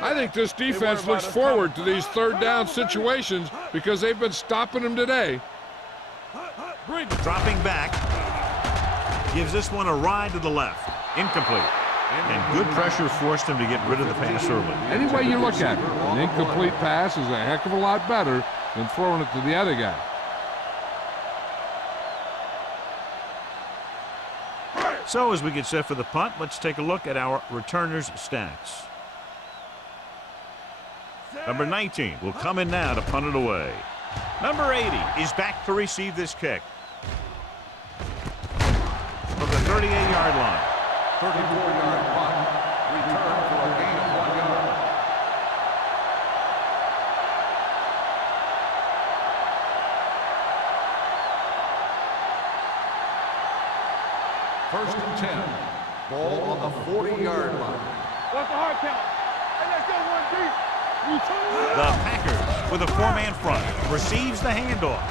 I think this defense looks forward to these third down situations because they've been stopping them today. Dropping back. Gives this one a ride to the left. Incomplete. And good pressure forced him to get rid of the pass early. Any way you look at it, an incomplete pass is a heck of a lot better than throwing it to the other guy. So as we get set for the punt, let's take a look at our returners' stats. Number 19 will come in now to punt it away. Number 80 is back to receive this kick. From the 38-yard line. 34-yard punt. Return for a gain of 1 yard. First and 10. Ball on the 40-yard line. What's the hard count? Hey, let's go 1 deep. The Packers with a 4-man front receives the handoff.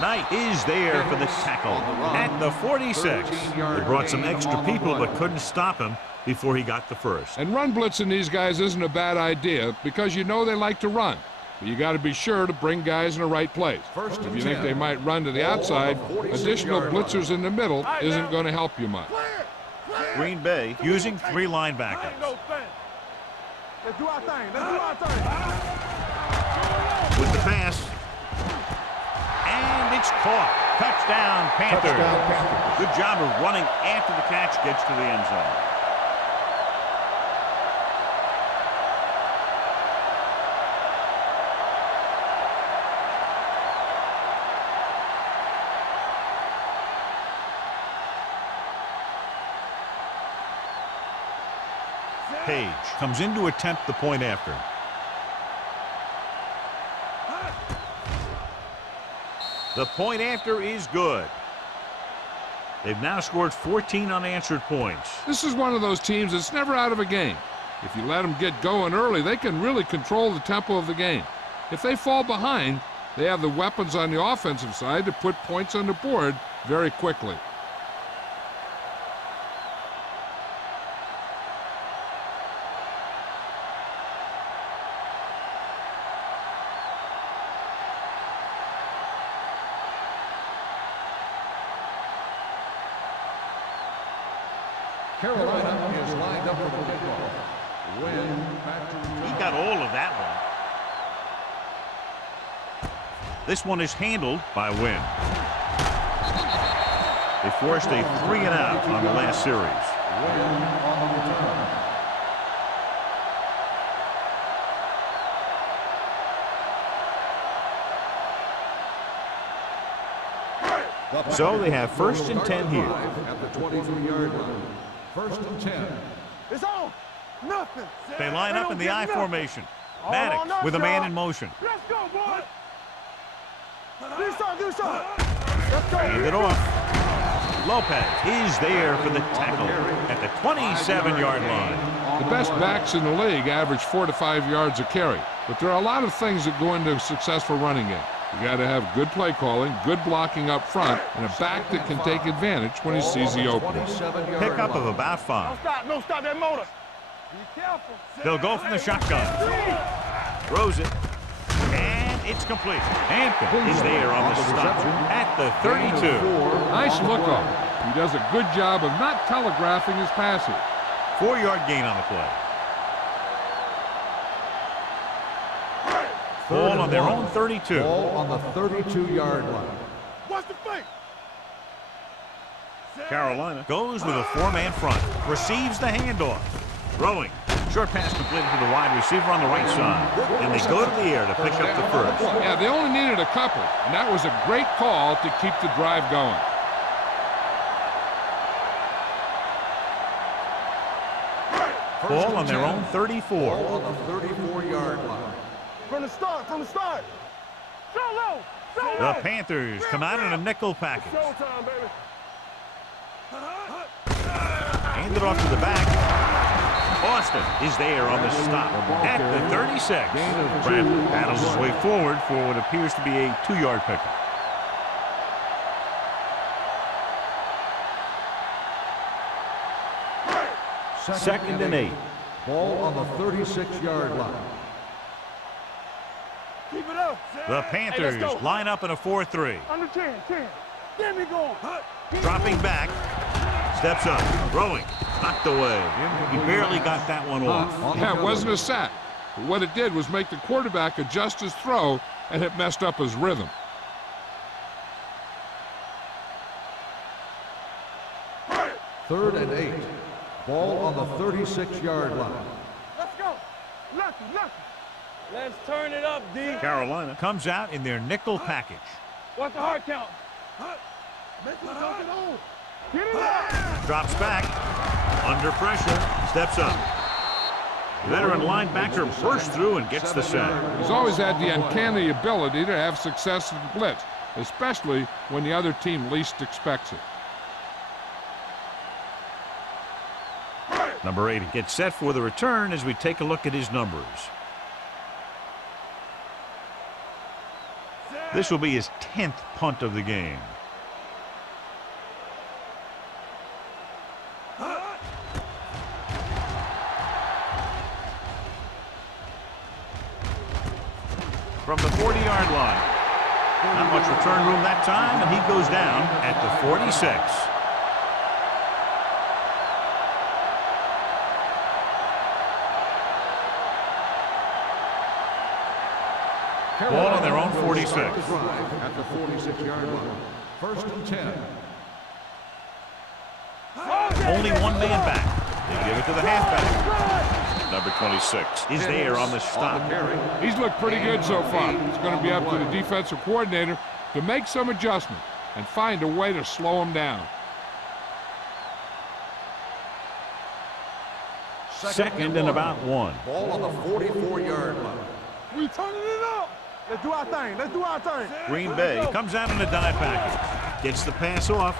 Knight is there for the tackle at the 46. They brought some extra people but couldn't stop him before he got the first. And run blitzing these guys isn't a bad idea because you know they like to run. But you got to be sure to bring guys in the right place. If you think they might run to the outside, additional blitzers in the middle isn't going to help you much. Green Bay using 3 linebackers. Let's do our thing. Let's do our thing. With the pass. And it's caught. Touchdown, Panthers. Good job of running after the catch gets to the end zone. Page comes in to attempt the point after. The point after is good. They've now scored 14 unanswered points. This is one of those teams that's never out of a game. If you let them get going early, they can really control the tempo of the game. If they fall behind, they have the weapons on the offensive side to put points on the board very quickly. Carolina is lined up for the kickoff. Wynn back to return. He got all of that one. This one is handled by Wynn. They forced a 3 and out on the last series. Wynn on the return. So they have 1st and 10 here. At the 23-yard line. 1st and 10. It's on. Nothing. They line up in the I don't get formation. All Maddox on us, with a man y'all. in motion. Let's go, boy. Do something. Let's go. Hand it off. Lopez is there for the tackle at the 27-yard line. The best backs in the league average 4 to 5 yards a carry, but there are a lot of things that go into a successful running game. You got to have good play calling, good blocking up front, and a back that can take advantage when he sees the opening. Pickup of about 5. Don't stop that motor. Be careful. They'll go from the shotgun. Throws it. And it's complete. Hampton is there on the stop at the 32. Nice look on him. He does a good job of not telegraphing his passes. 4-yard gain on the play. Ball on their own 32. Ball on the 32-yard line. What's the fake? Carolina goes with a 4-man front. Receives the handoff. Throwing. Short pass completed to the wide receiver on the right side. And they go to the air to pick up the first. Yeah, they only needed a couple, and that was a great call to keep the drive going. Ball on their own 34. Ball on the 34-yard line. From the start. Solo. The Panthers come out in a nickel package. Showtime, baby. Hand it off to the back. Austin is there on the stop at the 36. Bradley battles his way forward for what appears to be a 2-yard pickup. Second and 8. Ball on the 36-yard line. Keep it up. The Panthers line up in a 4-3. Under 10. Get me going. Dropping back. Steps up. Throwing. Knocked away. He barely got that one off. Yeah, it wasn't a sack. But what it did was make the quarterback adjust his throw, and it messed up his rhythm. Third and 8. Ball on the 36-yard line. Let's go. Lucky. Let's turn it up, D. Carolina comes out in their nickel package. What's the hard count? Make him dunk it on. Get it up. Drops back. Under pressure. Steps up. Veteran linebacker bursts through and gets the sack. He's always had the uncanny ability to have success in the blitz, especially when the other team least expects it. Number 80 gets set for the return as we take a look at his numbers. This will be his 10th punt of the game. From the 40-yard line. Not much return room that time, and he goes down at the 46. Ball on their own 46. At the 46-yard line. 1st and 10. Only one man back. They give it to the halfback. Number 26 is there on the stop. He's looked pretty good so far. It's going to be up to the defensive coordinator to make some adjustment and find a way to slow him down. Second and about 1. Ball on the 44-yard line. We turning it up. Let's do our thing. Green Bay comes out in a dive package. Gets the pass off.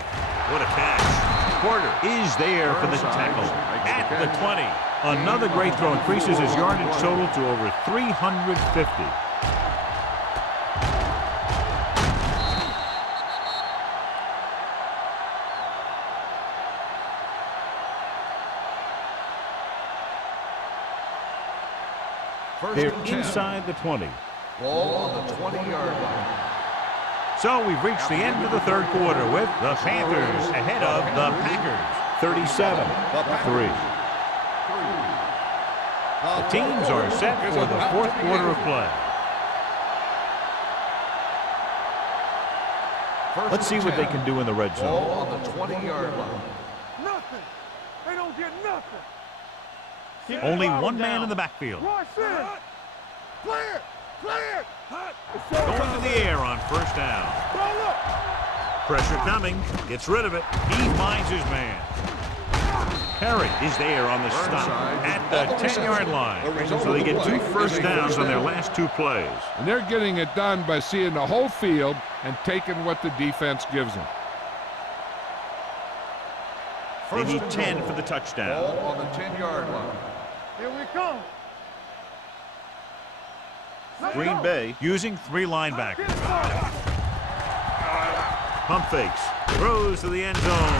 What a catch. Porter is there for the tackle at the 20. Another great throw increases his yardage total to over 350. They're inside the 20. Ball on the 20-yard line. So we've reached the end of the third quarter with the Panthers ahead of the Packers, 37-3. The teams are set for the fourth quarter of play. Let's see what they can do in the red Ball zone. on the 20-yard line. Nothing. They don't get nothing. Only one man in the backfield. Rush in. Clear. Going to the air on first down. Roll up. Pressure coming. Gets rid of it. He finds his man. Perry is there on the stop at the 10-yard line. So they get 2 first downs on their last 2 plays. And they're getting it done by seeing the whole field and taking what the defense gives them. They need 10 for the touchdown. Ball on the 10-yard line. Here we come. Green Bay using 3 linebackers. Pump fakes. Throws to the end zone.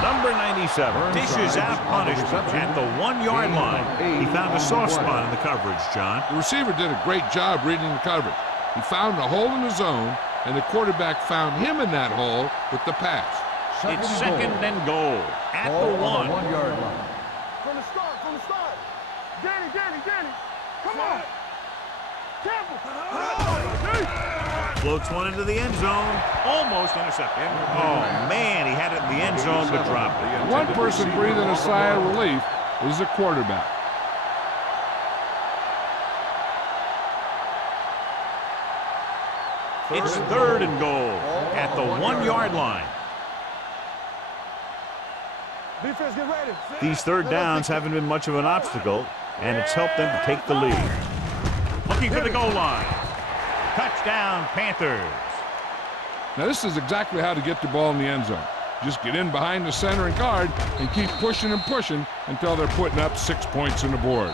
Number 97 dishes out punishment at the 1-yard line. He found a soft spot in the coverage, John. The receiver did a great job reading the coverage. He found a hole in the zone, and the quarterback found him in that hole with the pass. It's second and goal at the 1. 1-yard line. From the start, Danny, come on. Campbell. Floats one into the end zone. Almost intercepted. Oh, man, he had it in the end zone, but dropped it. One person breathing a sigh of relief is the quarterback. It's third and goal at the 1-yard line. Defense, get ready. These third downs haven't been much of an obstacle, and it's helped them to take the lead. Looking for the goal line. Touchdown, Panthers. Now, this is exactly how to get the ball in the end zone. Just get in behind the center and guard and keep pushing and pushing until they're putting up 6 points on the board.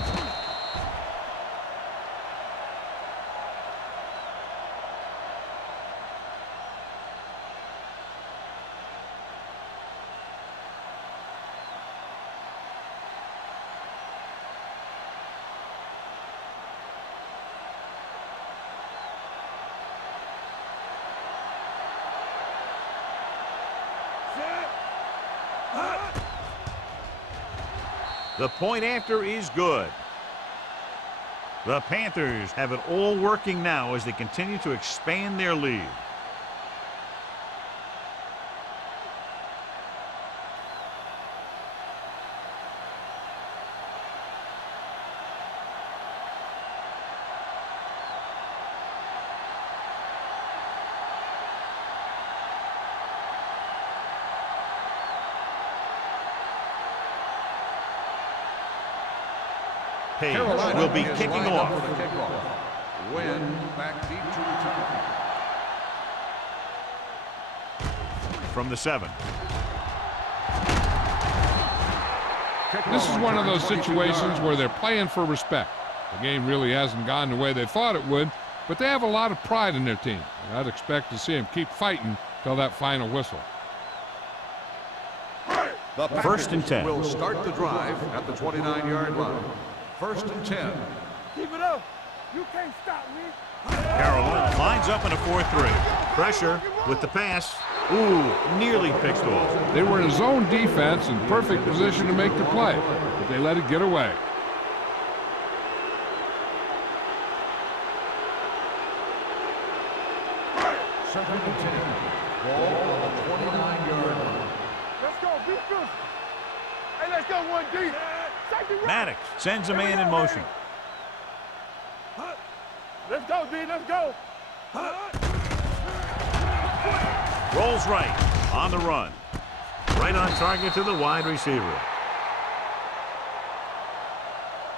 The point after is good. The Panthers have it all working now as they continue to expand their lead. Page will be kicking off. Win back deep to return. From the 7. This is one of those situations where they're playing for respect. The game really hasn't gone the way they thought it would, but they have a lot of pride in their team. And I'd expect to see them keep fighting till that final whistle. The First and 10. Will start the drive at the 29-yard line. First and 10. Keep it up. You can't stop me. Carolina lines up in a 4-3. Pressure with the pass. Ooh, nearly picked off. They were in a zone defense in perfect position to make the play, but they let it get away. Second and 10. Ball on the 29-yard line. Let's go, defense. Hey, let's go, 1D. Maddox sends a man in motion. Let's go, D, let's go. Rolls right on the run. Right on target to the wide receiver.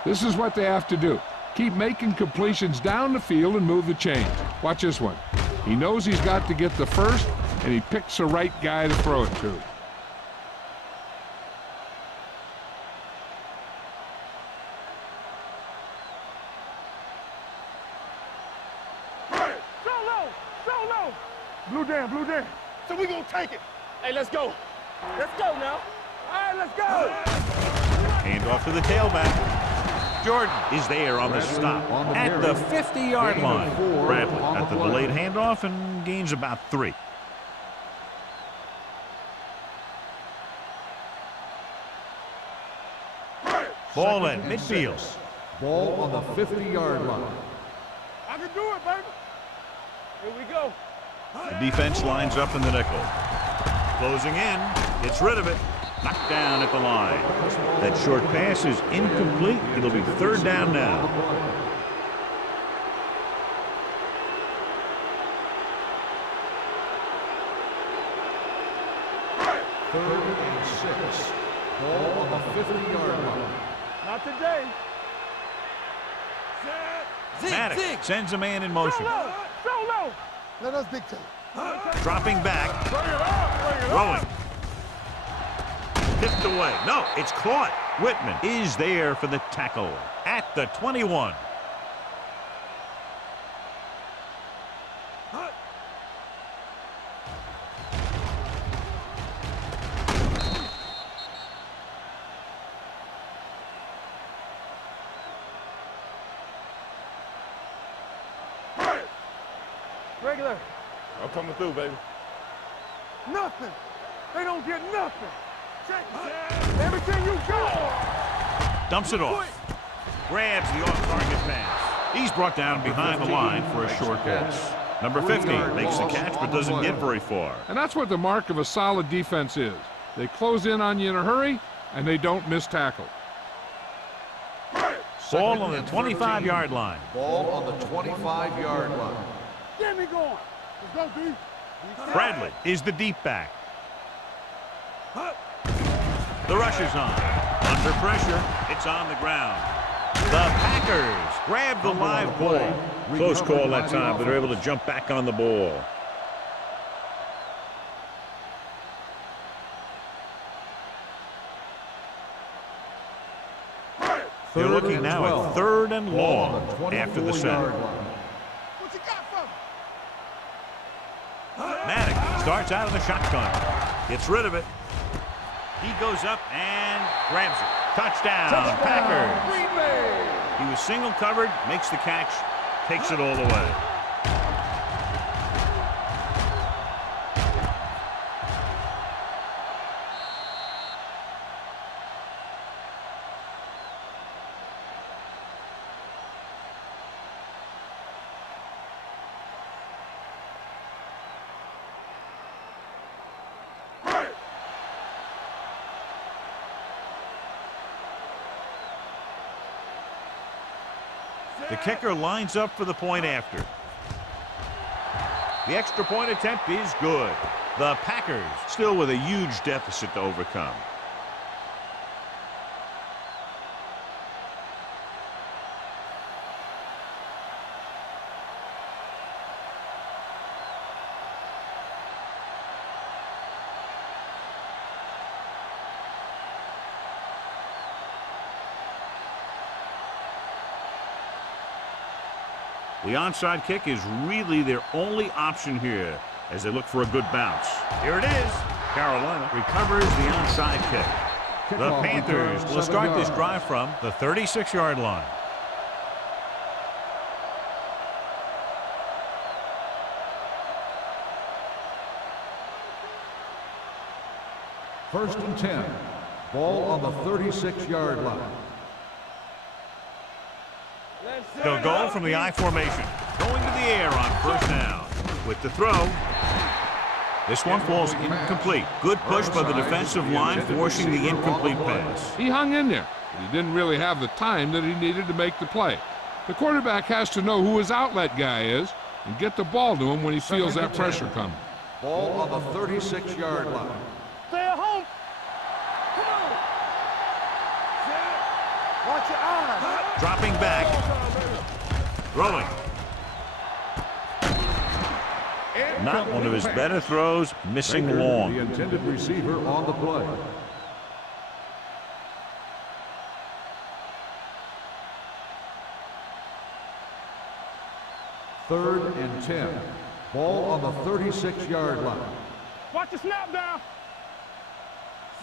This is what they have to do. Keep making completions down the field and move the chains. Watch this one. He knows he's got to get the first, and he picks the right guy to throw it to. Blue down. So we gonna take it. Hey, let's go. Let's go now. All right, let's go. Hand off to the tailback. Jordan is there on the stop at the 50-yard line. Bradley at the delayed handoff and gains about 3. Ball at midfield. Ball on the 50-yard line. I can do it, baby. Here we go. The defense lines up in the nickel. Closing in. Gets rid of it. Knocked down at the line. That short pass is incomplete. It'll be third down now. 3rd and 6. Ball on the 50-yard line. Not today. Maddox sends a man in motion. Solo. Let us dictate. Dropping back. Throwing. Tipped away. No, it's caught. Whitman is there for the tackle at the 21. Regular. I'm coming through, baby. Nothing. They don't get nothing. Check. Everything you got. Dumps it off. Grabs the off-target pass. He's brought down behind the line for a short pass. Number 50 makes the catch but doesn't get very far. And that's what the mark of a solid defense is. They close in on you in a hurry, and they don't miss tackle. Ball on the 25-yard line. Ball on the 25-yard line. Get me going. Let's go, D. Bradley is the deep back. The rush is on. Under pressure, it's on the ground. The Packers grab the live ball. Close call that time, but they're able to jump back on the ball. They're looking now at 3rd and long after the center. What you got for me? Maddox starts out of the shotgun. Gets rid of it. He goes up and grabs it. Touchdown, Packers. Green Bay. He was single covered, makes the catch, takes it all the way. The kicker lines up for the point after. The extra point attempt is good. The Packers still with a huge deficit to overcome. The onside kick is really their only option here as they look for a good bounce. Here it is. Carolina recovers the onside kick. The Panthers will start this drive from the 36-yard line. First and 10. Ball on the 36-yard line. They'll go from the I formation. Going to the air on first down. With the throw. This one falls incomplete. Good push by the defensive line, forcing the incomplete pass. He hung in there, but he didn't really have the time that he needed to make the play. The quarterback has to know who his outlet guy is and get the ball to him when he feels that pressure coming. Ball on the 36-yard line. Stay at home. Come on. Watch your eyes. Dropping back. Throwing. Not one of his better throws, missing long. The intended receiver on the play. Third and 10. Ball on the 36-yard line. Watch the snap down.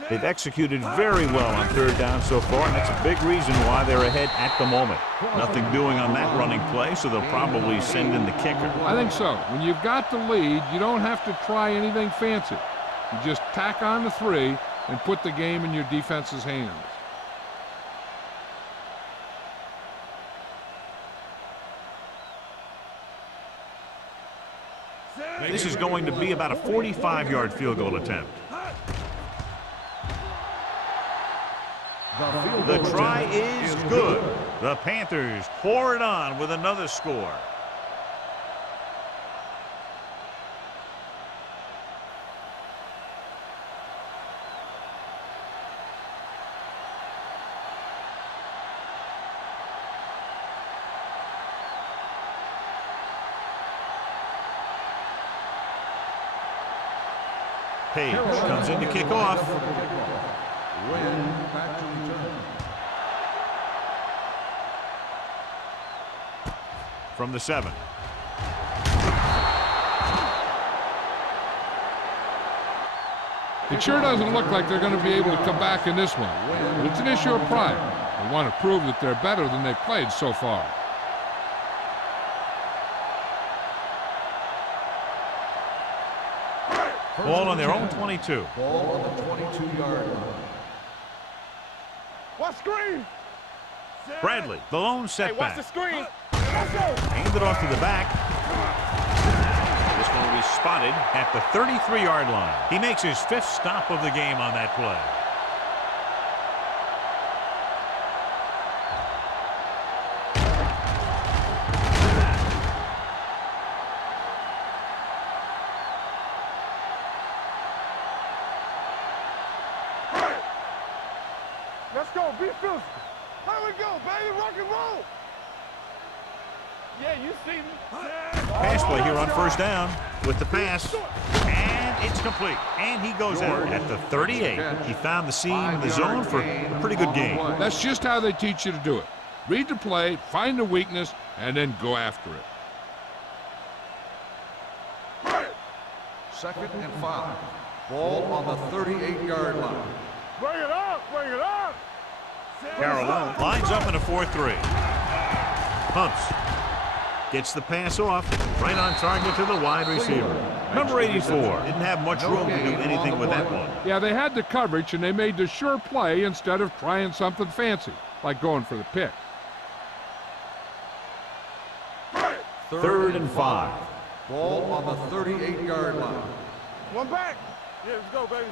They've executed very well on third down so far, and that's a big reason why they're ahead at the moment. Nothing doing on that running play, so they'll probably send in the kicker. I think so. When you've got the lead, you don't have to try anything fancy. You just tack on the 3 and put the game in your defense's hands. This is going to be about a 45-yard field goal attempt. The try is good. The Panthers pour it on with another score. Page comes in to kick off. Win back to return. From the 7. It sure doesn't look like they're going to be able to come back in this one. But it's an issue of pride. They want to prove that they're better than they've played so far. Ball on their own 22. Ball on the 22-yard line. Watch screen. Bradley, the lone Hey, watch the setback. screen. Let's go. Aimed it off to the back. This one will be spotted at the 33-yard line. He makes his 5th stop of the game on that play. Let's go. Be physical. Here we go, baby. Rock and roll. Yeah, you see me. Pass play here on first down with the pass. And it's complete. And he goes out at the 38. He found the seam in the zone for a pretty good game. That's just how they teach you to do it. Read the play, find the weakness, and then go after it. 2nd and 5. Ball on the 38-yard line. Bring it up. Bring it up. Carolina lines up in a 4-3. Pumps. Gets the pass off. Right on target to the wide receiver. Number 84. Didn't have much room to do anything with that one. Yeah, they had the coverage, and they made the sure play instead of trying something fancy, like going for the pick. 3rd and 5. Ball on the 38-yard line. One back. Yeah, let's go, baby.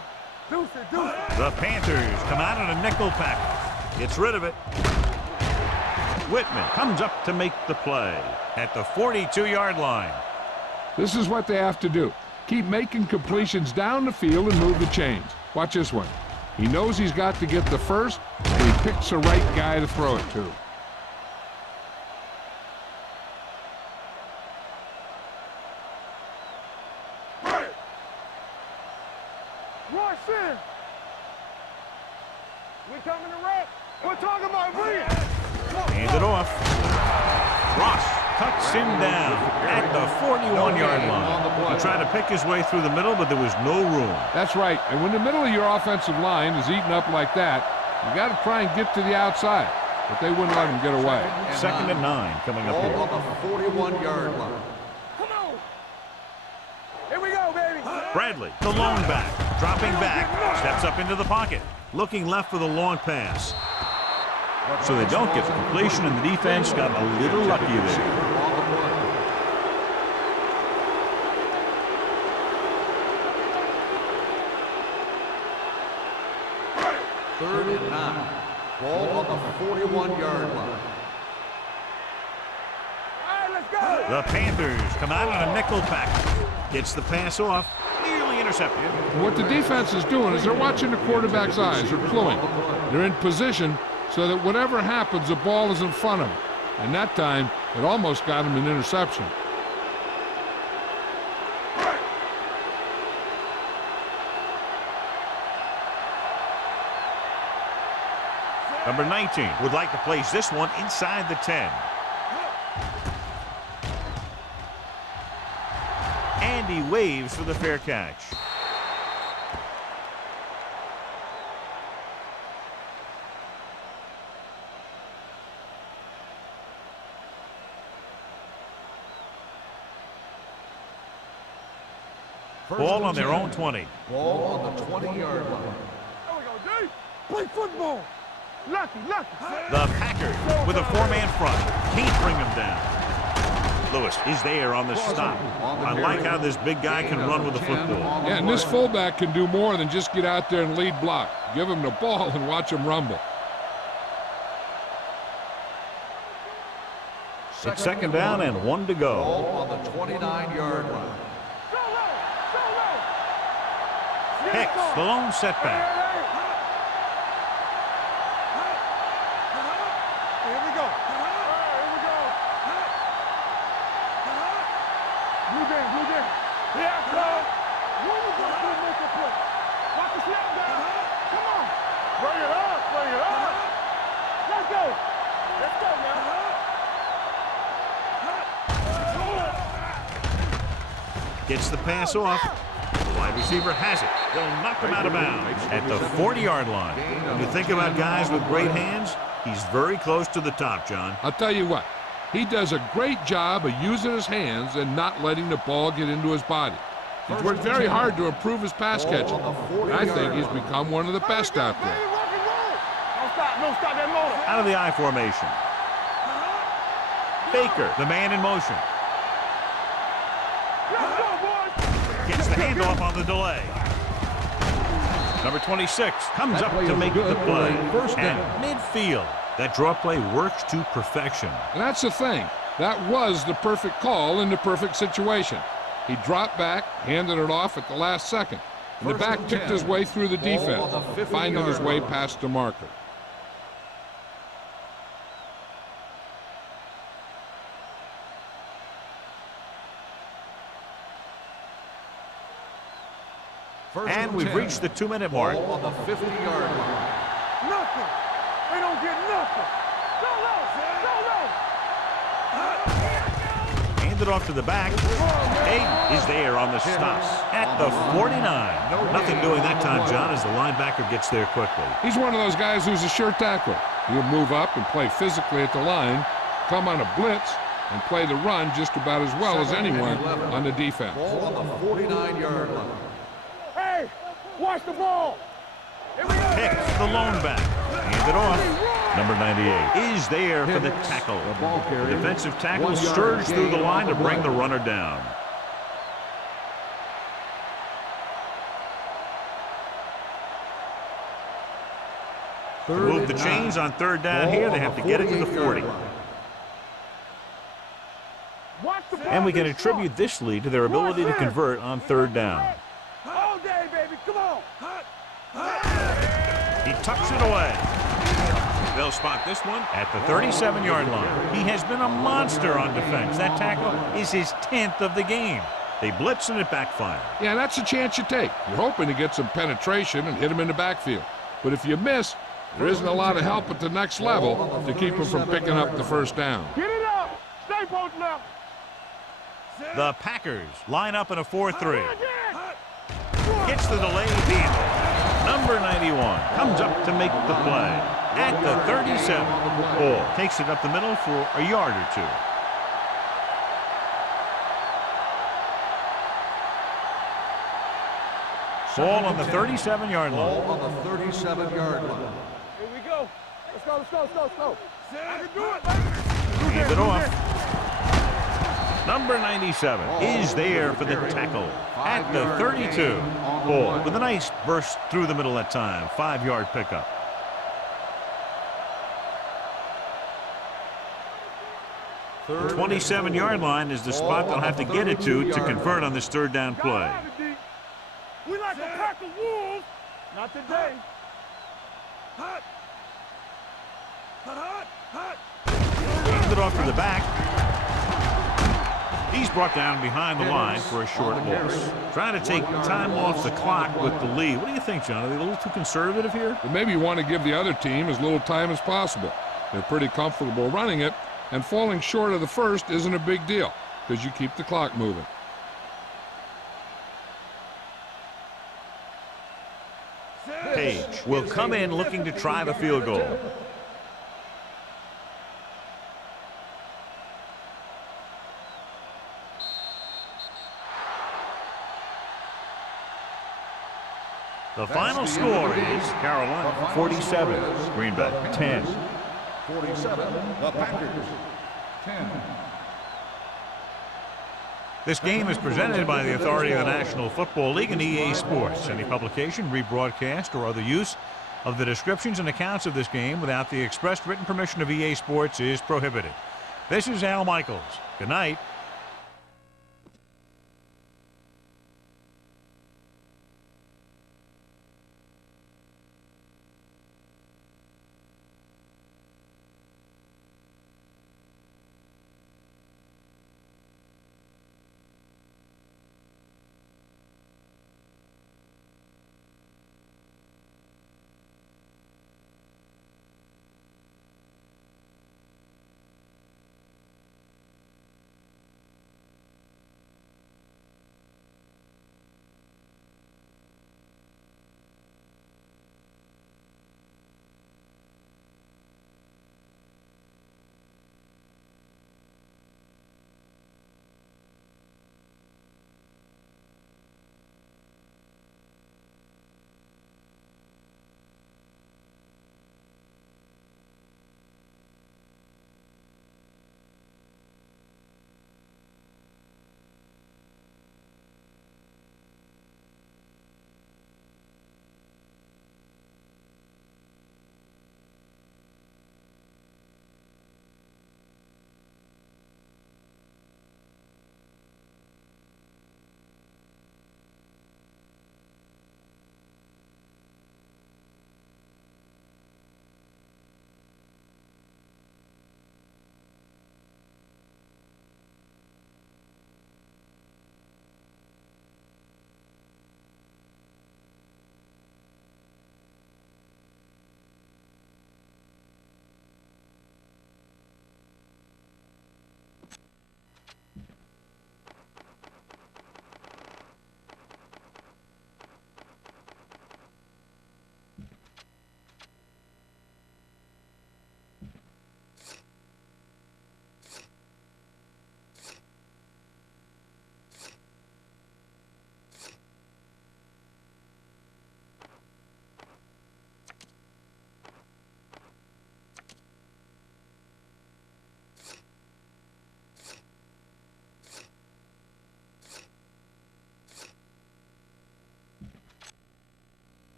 Deuce it, deuce it. The Panthers come out in a nickel package. Gets rid of it. Whitman comes up to make the play at the 42-yard line. This is what they have to do. Keep making completions down the field and move the chains. Watch this one. He knows he's got to get the first, and he picks the right guy to throw it to. Rush in. We coming to wreck. We're talking about bring it. Hands it off. Ross cuts him down at the 41-yard line. He tried to pick his way through the middle, but there was no room. That's right. And when the middle of your offensive line is eaten up like that, you got to try and get to the outside. But they wouldn't let him get away. 2nd and 9 coming up Ball here. on the 41-yard line. Come on. Here we go, baby. Bradley, the lone back, dropping back, steps up into the pocket, looking left for the long pass. So they don't get the completion, and the defense got a little lucky there. 3rd and 9. Ball on the 41-yard line. All right, let's go. The Panthers come out in a nickel package. Gets the pass off, nearly intercepted. What the defense is doing is they're watching the quarterback's eyes. They're cluing. They're in position so that whatever happens, the ball is in front of them. And that time, it almost got him an interception. Number 19 would like to place this one inside the 10. And he waves for the fair catch. Ball on their own 20. Ball on the 20-yard line. There we go, D. Play football. Lucky, lucky. The Packers with a 4-man front. Can't bring him down. Lewis is there on the stop. I like how this big guy can run with the football. Yeah, and this fullback can do more than just get out there and lead block. Give him the ball and watch him rumble. It's 2nd down and 1 to go. Ball on the 29-yard line. Hicks, the lone setback. Here we go. Here we go. Blue game, blue game. Yeah, go. What we gonna do to make a play? Gets the pass off. The wide receiver has it. They'll knock him out of bounds at the 40-yard line. When you think about guys with great hands, he's very close to the top, John. I'll tell you what, he does a great job of using his hands and not letting the ball get into his body. He's worked very hard to improve his pass catching. I think he's become one of the best out there. Don't stop that motor. Out of the I formation. Baker, the man in motion. Let's go, boys. Gets the handoff on the delay. Number 26 comes up to make the play. At midfield. That draw play works to perfection. And that's the thing. That was the perfect call in the perfect situation. He dropped back, handed it off at the last second. And the back picked his way through the defense, finding his way past the marker. And we've reached the 2-minute mark. On the 50-yard line. Nothing. They don't get nothing. Go low, go low. Handed off to the back. Hayden is there on the stop at the 49. Nothing doing that time, John, as the linebacker gets there quickly. He's one of those guys who's a sure tackler. He'll move up and play physically at the line, come on a blitz, and play the run just about as well as anyone on the defense. Ball on the 49-yard line. Hey, watch the ball. Here we go. Picks the lone back. Hand it off. Number 98 is there for the tackle. The defensive tackle surged through the line to bring the runner down. To move the chains on third down here, they have to get it to the 40. Watch the ball. And we can attribute this lead to their ability to convert on third down. All day, baby. Come on. He tucks it away. They'll spot this one at the 37-yard line. He has been a monster on defense. That tackle is his 10th of the game. They blitz and it backfires. Yeah, that's a chance you take. You're hoping to get some penetration and hit him in the backfield. But if you miss, there isn't a lot of help at the next level to keep him from picking up the first down. Get it up. Stay posted up. The Packers line up in a 4-3. Gets the delayed handle. Number 91 comes up to make the play at the 37. Ball takes it up the middle for a yard or two. Ball on the 37-yard line. Ball on the 37-yard line. Here we go. Let's go, let's go, let's go, let's go. I can do it, baby. Hand it off. Number 97 is there for the tackle at the 32. Ball with a nice burst through the middle that time. 5-yard pickup. The 27-yard line is the spot they'll have to get it to convert on this third down play. We like a pack of wolves. Not today. Hand it off to the back. He's brought down behind the line for a short loss. Trying to take time off the clock with the lead. What do you think, John? Are they a little too conservative here? But maybe you want to give the other team as little time as possible. They're pretty comfortable running it, and falling short of the first isn't a big deal because you keep the clock moving. Page will come in looking to try the field goal. The final score is Carolina 47, Green Bay 10. 47, the Packers 10. This game is presented by the authority of the National Football League and EA Sports. Any publication, rebroadcast, or other use of the descriptions and accounts of this game without the expressed written permission of EA Sports is prohibited. This is Al Michaels. Good night.